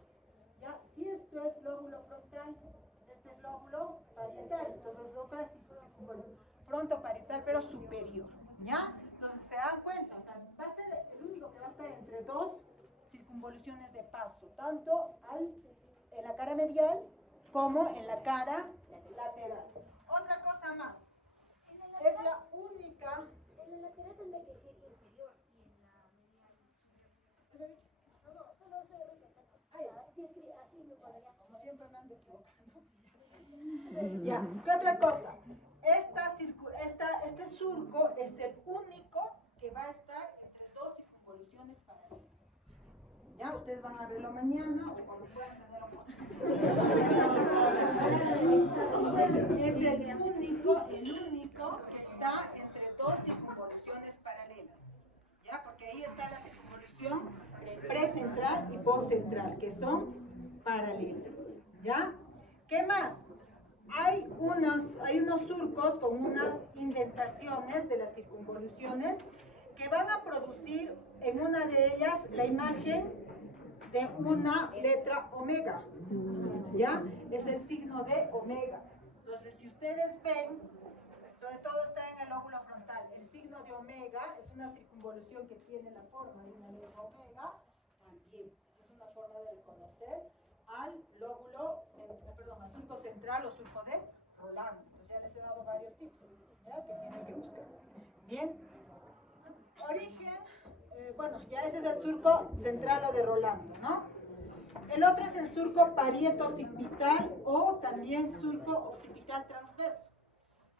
¿Ya? Si esto es lóbulo frontal, este es lóbulo parietal. Entonces, otra circunvolución frontoparietal, pero superior. ¿Ya? Entonces, se dan cuenta. O sea, va a ser el único que va a estar entre dos circunvoluciones de paso, tanto en la cara medial como en la cara lateral. Otra cosa más, es la única... En la lateral tendría que decir inferior y en la medial superior. No, solo se repite. Si escribe así me podría. Como siempre me ando equivocando. Ya, ¿qué otra cosa? Este surco es el único que va a estar entre dos circunvoluciones paralelas. Ya, ustedes van a verlo mañana o cuando puedan tener la Es el único que está entre dos circunvoluciones paralelas. ¿Ya? Porque ahí está la circunvolución precentral y postcentral, que son paralelas. ¿Ya? ¿Qué más? Hay unos surcos con unas indentaciones de las circunvoluciones que van a producir en una de ellas la imagen de una letra omega, ¿ya? Es el signo de omega. Entonces, si ustedes ven, sobre todo está en el lóbulo frontal, el signo de omega es una circunvolución que tiene la forma de una letra omega, también. Esa es una forma de reconocer al al surco central o surco de Rolando. Entonces ya les he dado varios tips, ¿ya? Que tienen que buscar. Bien. Origen, bueno, ya ese es el surco central o de Rolando, ¿no? El otro es el surco parieto-occipital o también surco occipital transverso.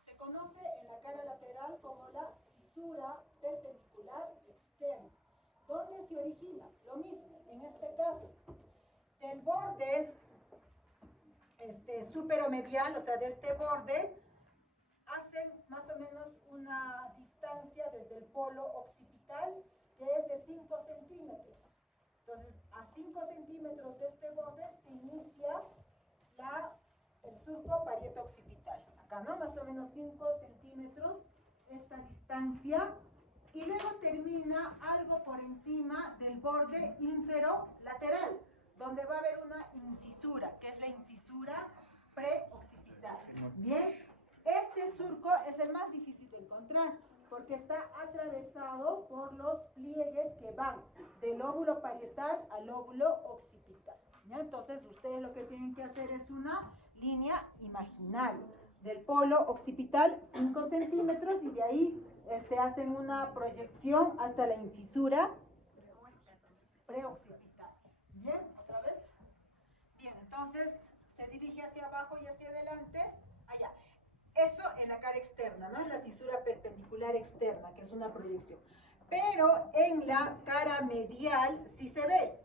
Se conoce en la cara lateral como la cisura perpendicular externa. ¿Dónde se origina? Lo mismo, en este caso, del borde superomedial, o sea, de este borde, hacen más o menos una distancia desde el polo occipital que es de 5 centímetros. Entonces, a 5 centímetros de este borde se inicia el surco parieto-occipital. Acá, ¿no? Más o menos 5 centímetros esta distancia. Y luego termina algo por encima del borde inferolateral, donde va a haber una incisura, que es la incisura preoccipital. Bien, este Este surco es el más difícil de encontrar porque está atravesado por los pliegues que van del lóbulo parietal al lóbulo occipital. ¿Ya? Entonces ustedes lo que tienen que hacer es una línea imaginaria del polo occipital 5 centímetros y de ahí hacen una proyección hasta la incisura preoccipital. Bien, otra vez. Bien, entonces se dirige hacia abajo y hacia adelante. Allá. Eso en la cara externa, ¿no? En la cisura perpendicular externa, que es una proyección. Pero en la cara medial sí se ve.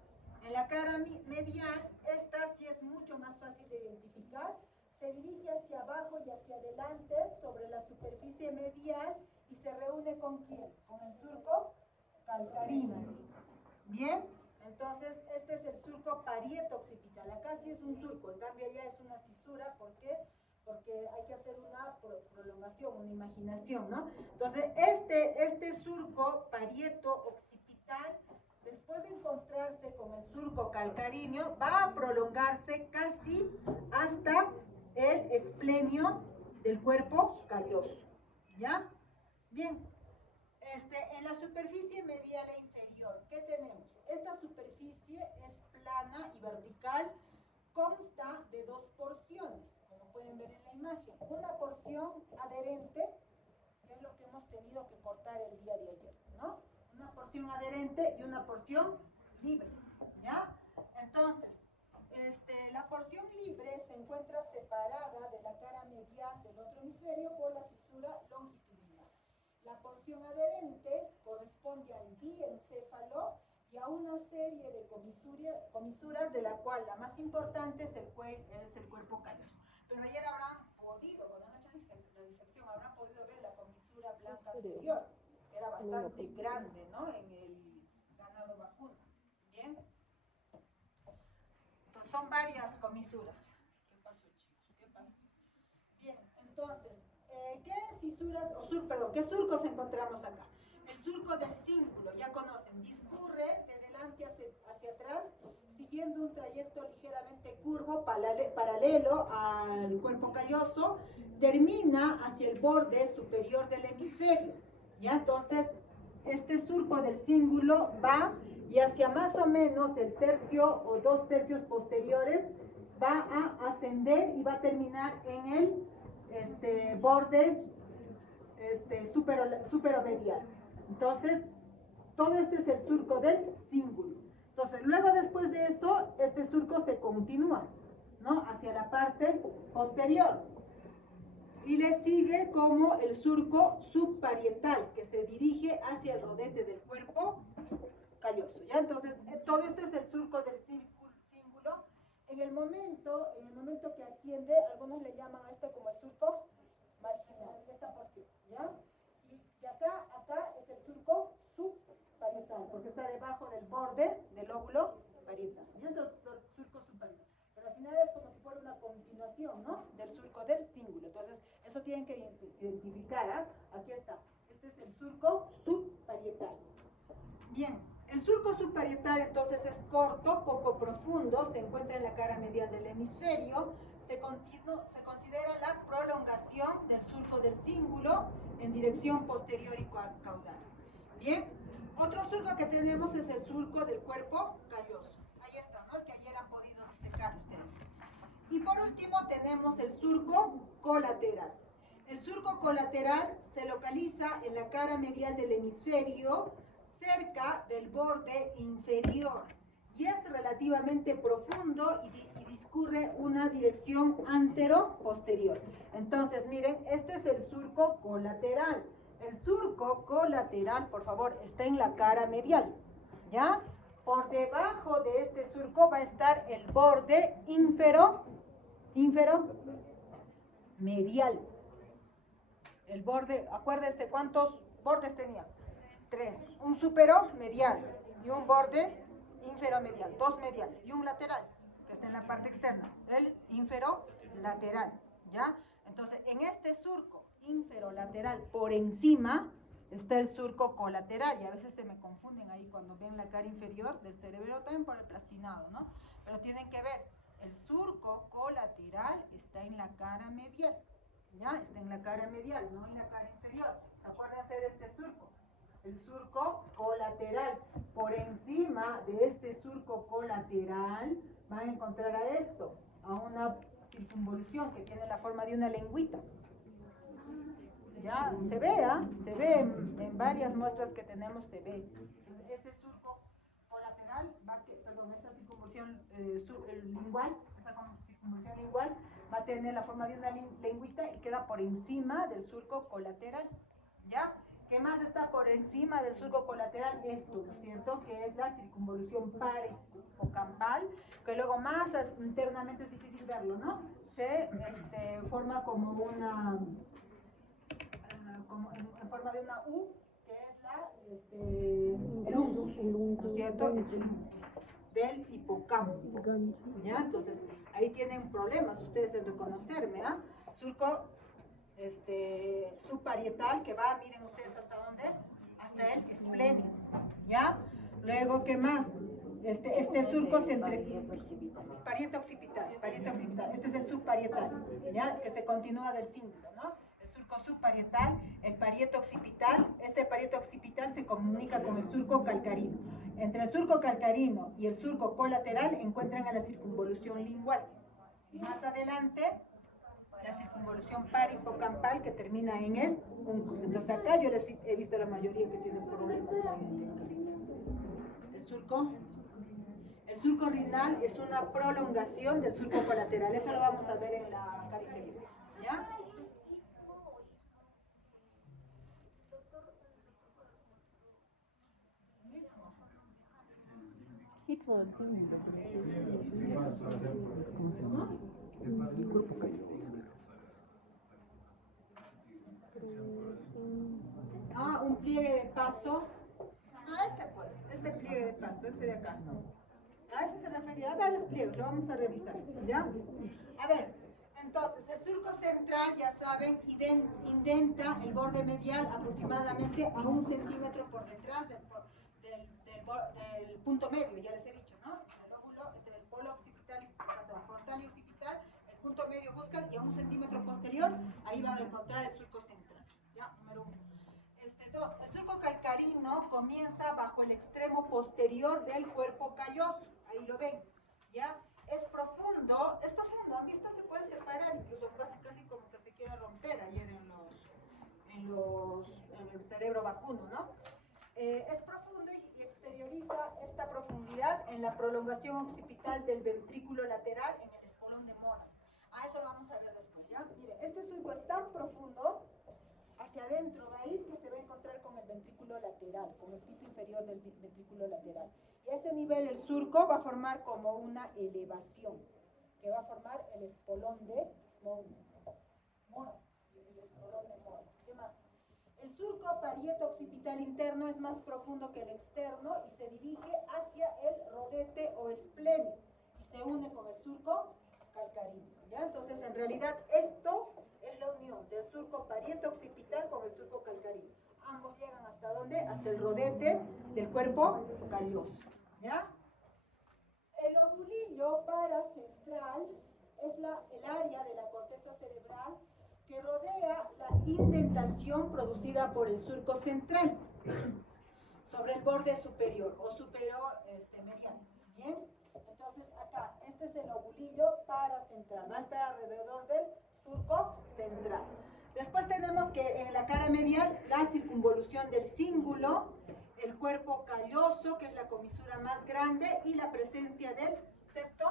En la cara medial, esta sí es mucho más fácil de identificar. Se dirige hacia abajo y hacia adelante sobre la superficie medial y se reúne ¿con quién? Con el surco calcaríneo. Bien, entonces este es el surco parieto-occipital. Acá sí es un surco, en cambio allá es una cisura. ¿Por qué? Porque hay que hacer una prolongación, una imaginación, ¿no? Entonces este surco parieto-occipital, después de encontrarse con el surco calcaríneo, va a prolongarse casi hasta el esplenio del cuerpo calloso, ¿ya? Bien, en la superficie medial e inferior, ¿qué tenemos? Esta superficie es plana y vertical, consta de dos porciones, como pueden ver en la imagen. Una porción adherente, que es lo que hemos tenido que cortar el día de ayer, ¿no? Una porción adherente y una porción libre, ¿ya? Entonces, la porción libre se encuentra separada de la cara medial del otro hemisferio por la fisura longitudinal. La porción adherente corresponde al diencéfalo y a una serie de comisuras, de la cual la más importante es el cuerpo calloso. Pero ayer habrán podido, cuando han hecho la disección, habrán podido ver la comisura blanca anterior, que era bastante grande, ¿no? En el ganado vacuno. Bien. Entonces, son varias comisuras. ¿Qué pasó, chicos? ¿Qué pasó? Bien, entonces, ¿qué surcos encontramos acá? El surco del cíngulo, ya conocen, discurre de delante hacia atrás, siguiendo un trayecto ligeramente curvo, paralelo al cuerpo calloso, termina hacia el borde superior del hemisferio, ¿ya? Entonces, este surco del cíngulo va y hacia más o menos el tercio o 2/3 posteriores va a ascender y va a terminar en el borde superomedial. Entonces, todo este es el surco del cíngulo. Entonces, luego después de eso, este surco se continúa, ¿no? Hacia la parte posterior. Y le sigue como el surco subparietal, que se dirige hacia el rodete del cuerpo calloso, ¿ya? Entonces, todo esto es el surco del cíngulo. En el momento que asciende, algunos le llaman a esto como el surco marginal, esta porción, ¿ya? Y de acá es el surco subparietal, porque está debajo del borde del lóbulo parietal, ¿ya? Entonces, surco subparietal. Pero al final es como si fuera una continuación, ¿no? Del surco del cíngulo. Entonces, eso tienen que identificar, ¿ah? Aquí está. Este es el surco subparietal. Bien, el surco subparietal entonces es corto, poco profundo, se encuentra en la cara medial del hemisferio, se considera la prolongación del surco del cíngulo en dirección posterior y caudal. Bien, otro surco que tenemos es el surco del cuerpo calloso. Ahí está, ¿no? El que ayer han podido disecar ustedes. Y por último tenemos el surco colateral. El surco colateral se localiza en la cara medial del hemisferio, cerca del borde inferior, y es relativamente profundo y discurre una dirección antero-posterior. Entonces, miren, este es el surco colateral. El surco colateral, por favor, está en la cara medial, ¿ya? Por debajo de este surco va a estar el borde ínfero-medial. El borde, acuérdense cuántos bordes tenía. 3. Un superomedial y un borde inferomedial, 2 mediales y un lateral, que está en la parte externa, el inferolateral, ¿ya? Entonces, en este surco inferolateral, por encima, está el surco colateral, y a veces se me confunden ahí cuando ven la cara inferior del cerebro, también por el plastinado, ¿no? Pero tienen que ver, el surco colateral está en la cara medial, ¿ya? Está en la cara medial, no en la cara inferior. Acuérdense de este surco. El surco colateral. Por encima de este surco colateral van a encontrar a esto, a una circunvolución que tiene la forma de una lengüita. Ya se ve, se ve en varias muestras que tenemos, se ve. Entonces, ese surco colateral esa circunvolución lingual, esa circunvolución lingual va a tener la forma de una lengüita y queda por encima del surco colateral. ¿Ya? ¿Qué más está por encima del surco colateral? Esto, ¿no es cierto? Que es la circunvolución paripocampal, que luego más internamente es difícil verlo, ¿no? Se forma como una, en forma de una U, que es el ungus, ¿no es cierto? Del hipocampo. ¿Ya? Entonces, ahí tienen problemas ustedes en reconocerme, ¿ah? Surco subparietal que va, miren ustedes hasta dónde, hasta el esplénido, ¿ya? Luego, ¿qué más? Este surco parieto occipital, este es el subparietal, ¿ya? Que se continúa del cíngulo, ¿no? El surco subparietal, el parieto occipital, este parieto occipital se comunica con el surco calcarino. Entre el surco calcarino y el surco colateral encuentran a la circunvolución lingual. Y más adelante, la circunvolución paripocampal que termina en el uncus. Entonces acá yo les he visto a la mayoría que tienen problemas con el surco rinal es una prolongación del surco colateral. Eso lo vamos a ver en la cara inferior. ¿Ya? Un pliegue de paso. Este pliegue de paso, este de acá. A eso se refería a varios pliegues, lo vamos a revisar, ¿ya? A ver, entonces, el surco central, ya saben, indenta el borde medial aproximadamente a 1 centímetro por detrás del punto medio, ya les he dicho, ¿no? El lóbulo entre el polo occipital frontal y occipital, el punto medio buscan y a 1 centímetro posterior, ahí van a encontrar el surco central, ¿ya? Número 1. 2. El surco calcarino comienza bajo el extremo posterior del cuerpo calloso. Ahí lo ven, ¿ya? Es profundo. A mí esto se puede separar, incluso casi como que se quiere romper ayer en el cerebro vacuno, ¿no? Es profundo y exterioriza esta profundidad en la prolongación occipital del ventrículo lateral en el espolón de Mora. Eso lo vamos a ver después, ¿ya? Mire, este surco es tan profundo hacia adentro va a ir que se va a encontrar con el ventrículo lateral, con el piso inferior del ventrículo lateral. Y a ese nivel el surco va a formar como una elevación, que va a formar el espolón de Mora. El espolón de Mora. ¿Qué más? El surco parieto occipital interno es más profundo que el externo y se dirige hacia el rodete o esplénido y se une con el surco calcarino. ¿Ya? Entonces, en realidad, esto es la unión del surco parieto occipital con el surco calcarino. Ambos llegan ¿hasta dónde? Hasta el rodete del cuerpo calloso. ¿Ya? El lobulillo paracentral es el área de la corteza cerebral que rodea la indentación producida por el surco central sobre el borde superior o superior mediano. ¿Bien? Entonces, acá, este es el lobulillo paracentral. Va a estar alrededor del surco central. Después tenemos que en la cara medial la circunvolución del cíngulo, el cuerpo calloso, que es la comisura más grande, y la presencia del septo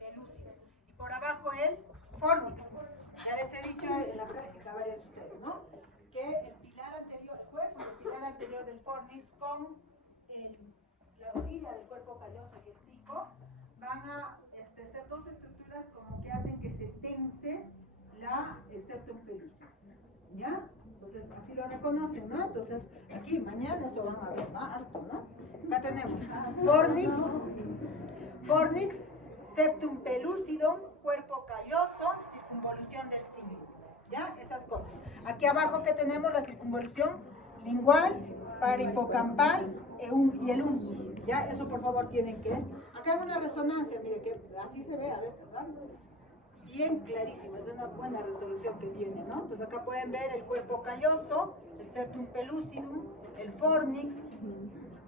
pelúcido. Y por abajo el fornix. Ya les he dicho en la práctica a varios de ustedes, ¿no? Que el pilar anterior, el cuerpo, el pilar anterior del fornix con la rodilla del cuerpo calloso y el pico van a ser dos estructuras como que hacen que se tense el septum pelúcido. ¿Ya? Entonces, así lo reconocen, ¿no? Entonces, aquí, mañana eso van a ver, ¿no? Harto, ¿no? Acá tenemos fornix, septum pelúcido, cuerpo calloso, circunvolución del cíngulo. ¿Ya? Esas cosas. Aquí abajo que tenemos la circunvolución lingual, paripocampal y el uncus. ¿Ya? Eso por favor tienen que... Acá hay una resonancia, mire, que así se ve a veces, ¿no? bien clarísimo, es una buena resolución que tiene, ¿no? Entonces acá pueden ver el cuerpo calloso, el septum pellucidum, el fornix,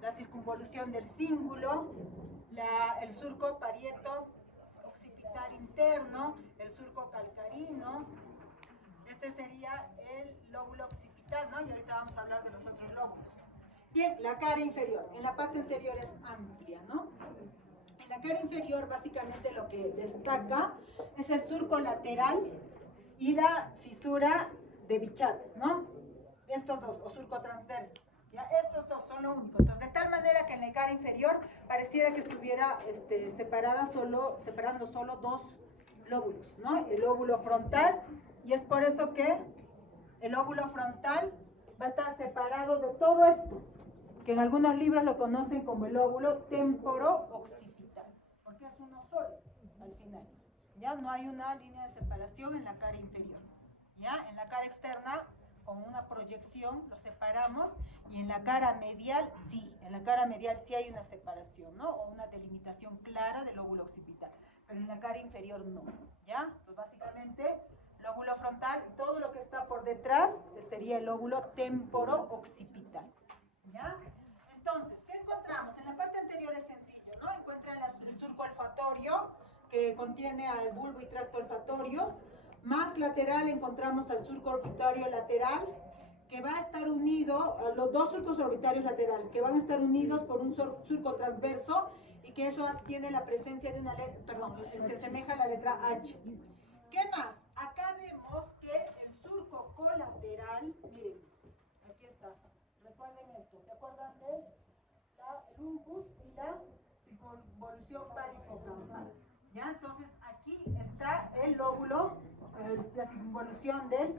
la circunvolución del cíngulo, el surco parieto occipital interno, el surco calcarino. Este sería el lóbulo occipital, ¿no? Y ahorita vamos a hablar de los otros lóbulos. Bien, la cara inferior. En la parte anterior es amplia, ¿no? En la cara inferior, básicamente lo que destaca es el surco lateral y la fisura de Bichat, ¿no? Estos dos, o surco transverso. ¿Ya? Estos dos son lo único. Entonces, de tal manera que en la cara inferior pareciera que estuviera separando solo dos lóbulos, ¿no? El lóbulo frontal, y es por eso que el lóbulo frontal va a estar separado de todo esto, que en algunos libros lo conocen como el lóbulo temporo-occipital, porque es uno solo al final. Ya no hay una línea de separación en la cara inferior. Ya en la cara externa, con una proyección, lo separamos, y en la cara medial sí, en la cara medial sí hay una separación, ¿no? O una delimitación clara del lóbulo occipital, pero en la cara inferior no. ¿Ya? Entonces básicamente, lóbulo frontal, todo lo que está por detrás sería el lóbulo temporo-occipital. ¿Ya? Entonces, ¿qué encontramos? En la parte anterior es sencillo, ¿no? Encuentra el surco olfatorio, que contiene al bulbo y tracto olfatorios. Más lateral encontramos al surco orbitario lateral, que va a estar unido, los dos surcos orbitarios laterales, que van a estar unidos por un surco transverso, y que eso tiene la presencia de una letra, perdón, se asemeja a la letra H. ¿Qué más? Acá vemos que el surco colateral, miren, aquí está, recuerden esto, ¿se acuerdan de el uncus y la circunvolución paripocampal? ¿Ya? Entonces aquí está el lóbulo, la circunvolución de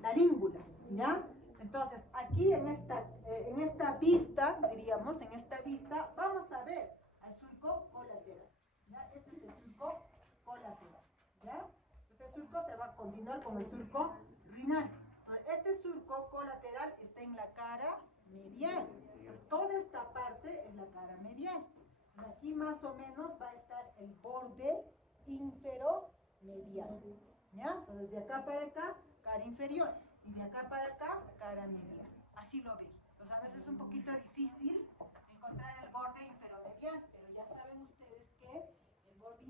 la língula, ¿ya? Entonces aquí en esta vista, diríamos, en esta vista, vamos a ver al surco colateral, ¿ya? Este es el surco colateral, ¿ya? Este surco se va a continuar con el surco rinal. Este surco colateral está en la cara medial. Entonces, toda esta parte es la cara medial. Aquí más o menos va a estar el borde inferomedial. ¿Ya? Entonces de acá para acá, cara inferior. Y de acá para acá, cara medial. Así lo ven. Entonces a veces es un poquito difícil encontrar el borde inferomedial, pero ya saben ustedes que el borde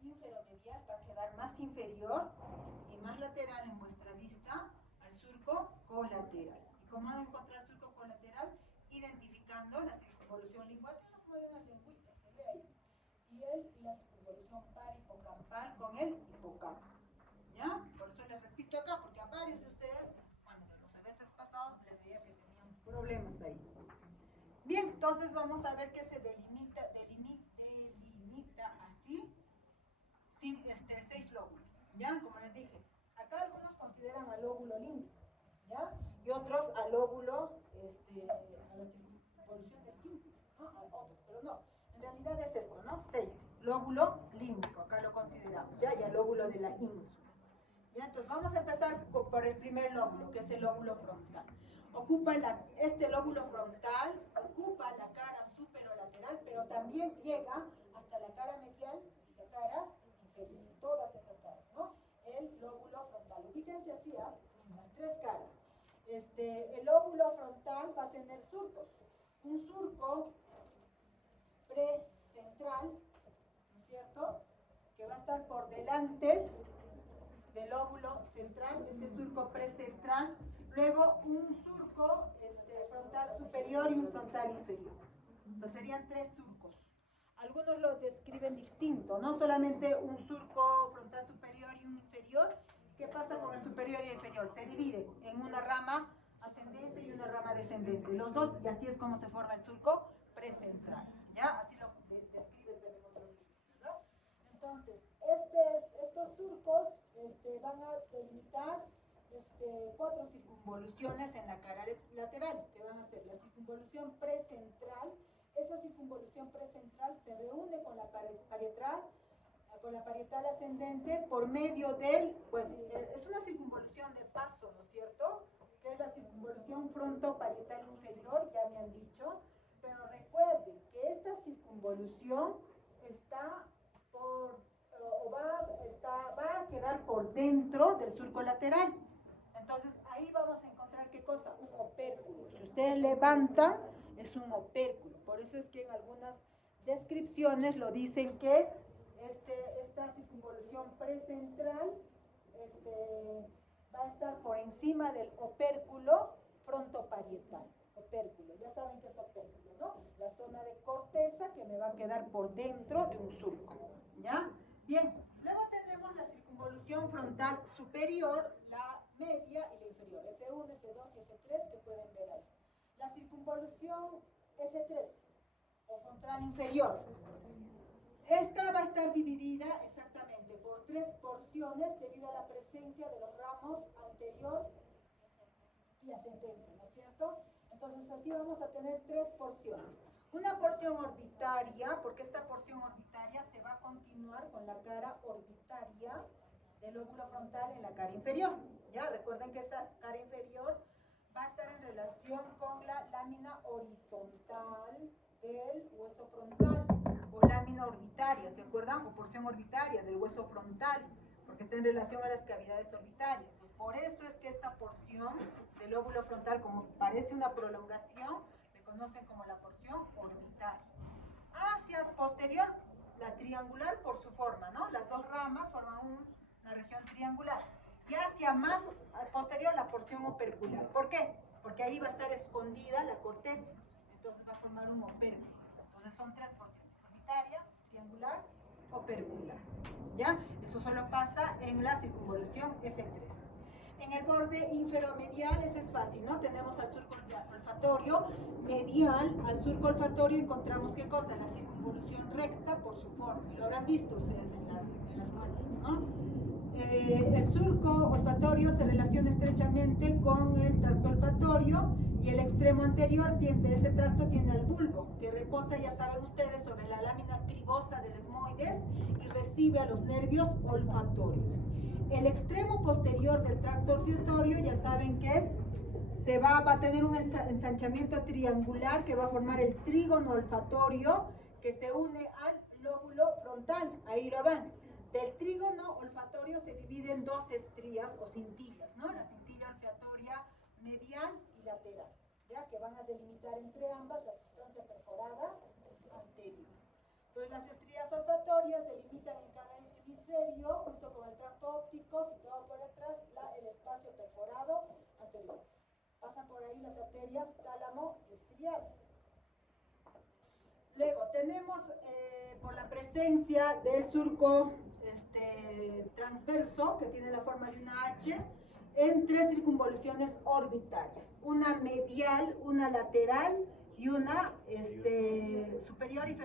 inferomedial va a quedar más inferior y más lateral en vuestra vista al surco colateral. ¿Y cómo van a encontrar el surco colateral? Identificando la circunvolución lingual, como de las lengüitas, se ve ahí. Y la circunvolución paripocampal con el hipocampo. ¿Ya? Por eso les repito acá, porque a varios de ustedes, bueno, de los semestres pasados, les veía que tenían problemas ahí. Bien, entonces vamos a ver que se delimita así, sin 6 lóbulos, ¿ya? Como les dije, acá algunos consideran al lóbulo límbico, ¿ya? Y otros al lóbulo, a la circunvolución del cíngulo, ¿no? A otros, pero no, en realidad es esto, ¿no? 6, lóbulo límbico, acá lo consideramos, ¿ya? Y el lóbulo de la ínsula. ¿Ya? Entonces vamos a empezar por el primer lóbulo, que es el lóbulo frontal. Este lóbulo frontal ocupa la cara superolateral, pero también llega hasta la cara medial y la cara inferior, todas esas caras, ¿no? El lóbulo frontal. Ubíquense así, ¿ah? Las 3 caras. El lóbulo frontal va a tener surcos. Un surco precentral, ¿no es cierto? Que va a estar por delante del lóbulo central, este surco precentral, luego un surco frontal superior y un frontal inferior. Entonces serían 3 surcos. Algunos lo describen distinto, no solamente un surco frontal superior y un inferior. ¿Qué pasa con el superior y el inferior? Se divide en una rama ascendente y una rama descendente, los dos, y así es como se forma el surco precentral. ¿Ya? Así lo describen también otros libros, ¿no? Entonces, estos surcos van a delimitar 4 circunvoluciones en la cara lateral, que van a ser la circunvolución precentral. Esa circunvolución precentral se reúne con la parietal ascendente por medio del, bueno, es una circunvolución de paso, ¿no es cierto? Que es la circunvolución frontoparietal inferior, ya me han dicho, pero recuerden que esta circunvolución está va a quedar por dentro del surco lateral. Entonces ahí vamos a encontrar ¿qué cosa? Un opérculo. Si ustedes levantan, es un opérculo. Por eso es que en algunas descripciones lo dicen que esta circunvolución precentral va a estar por encima del opérculo frontoparietal. Opérculo, ya saben que es opérculo, ¿no? La zona de corteza que me va a quedar por dentro de un surco, ¿ya? Bien, luego tenemos la circunvolución frontal superior, la media y la inferior, F1, F2 y F3 que pueden ver ahí. La circunvolución F3 o frontal inferior, esta va a estar dividida exactamente por 3 porciones debido a la presencia de los ramos anterior y ascendente, ¿no es cierto? Entonces así vamos a tener 3 porciones. Una porción orbitaria, porque esta porción orbitaria se va a continuar con la cara orbitaria del lóbulo frontal en la cara inferior. Ya recuerden que esa cara inferior va a estar en relación con la lámina horizontal del hueso frontal o lámina orbitaria, ¿se acuerdan? O porción orbitaria del hueso frontal, porque está en relación a las cavidades orbitarias. Pues por eso es que esta porción del lóbulo frontal, como parece una prolongación, le conocen como la porción orbitaria. Hacia posterior, la triangular por su forma, ¿no? Las dos ramas forman una región triangular. Y hacia más posterior, la porción opercular. ¿Por qué? Porque ahí va a estar escondida la corteza. Entonces va a formar un opérculo. Entonces son 3 porciones: orbitaria, triangular, opercular. ¿Ya? Eso solo pasa en la circunvolución F3. En el borde inferomedial ese es fácil, ¿no? Tenemos al surco olfatorio medial, al surco olfatorio encontramos ¿qué cosa? La circunvolución recta por su forma. Lo habrán visto ustedes en las muestras, ¿no? El surco olfatorio se relaciona estrechamente con el tracto olfatorio y el extremo anterior de ese tracto tiene el bulbo, que reposa, ya saben ustedes, sobre la lámina cribosa del etmoides y recibe a los nervios olfatorios. El extremo posterior del tracto olfatorio, ya saben que va a tener un ensanchamiento triangular que va a formar el trígono olfatorio que se une al lóbulo frontal. Ahí lo ven. Del trígono olfatorio se divide en 2 estrías o cintillas, ¿no? La cintilla olfatoria medial y lateral, ¿ya? Que van a delimitar entre ambas la sustancia perforada anterior. Entonces las estrías olfatorias delimitan en cada hemisferio, junto con el tracto óptico, situado por detrás, el espacio perforado anterior. Pasan por ahí las arterias tálamo-estriadas. Luego tenemos por la presencia del surco transverso, que tiene la forma de una H, en 3 circunvoluciones orbitarias. Una medial, una lateral y una superior y es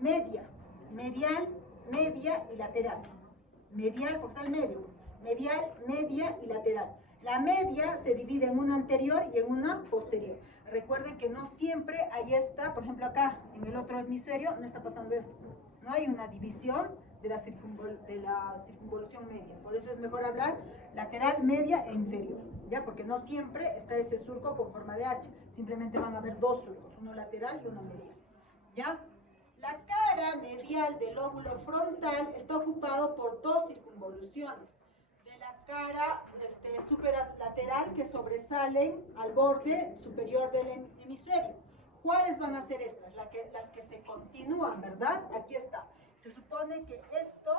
media, medial, media y lateral. Medial, porque está el medio. Medial, media y lateral. La media se divide en una anterior y en una posterior. Recuerden que no siempre ahí está, por ejemplo acá, en el otro hemisferio, no está pasando eso. No hay una división de la circunvolución media. Por eso es mejor hablar lateral, media e inferior, ¿ya? Porque no siempre está ese surco con forma de H. Simplemente van a haber 2 surcos, uno lateral y uno medial, ¿ya? La cara medial del lóbulo frontal está ocupado por 2 circunvoluciones de la cara superlateral que sobresalen al borde superior del hemisferio. ¿Cuáles van a ser estas? Las que se continúan, ¿verdad? Aquí está. Se supone que esto,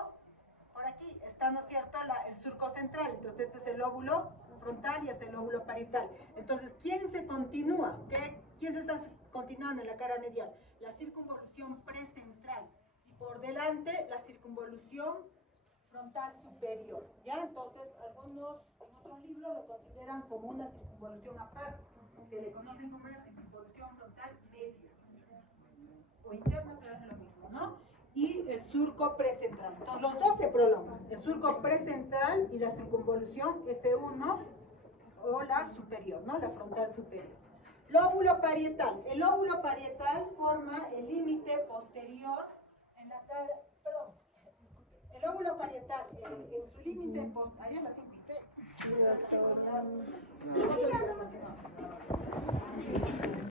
por aquí, está, ¿no es cierto?, el surco central. Entonces este es el lóbulo frontal y es el lóbulo parietal. Entonces, ¿quién se continúa? ¿Quién se está continuando en la cara medial? La circunvolución precentral. Y por delante, la circunvolución frontal superior. ¿Ya? Entonces, algunos en otros libros lo consideran como una circunvolución aparte, que le conocen como la circunvolución frontal media. O interna, pero es lo mismo, ¿no? Y el surco precentral. Entonces, los dos se prolongan. El surco precentral y la circunvolución F1 o la superior, ¿no? La frontal superior. Lóbulo parietal. El lóbulo parietal forma el límite posterior en la cara, perdón, el lóbulo parietal en su límite posterior, ahí es la 5 y 6.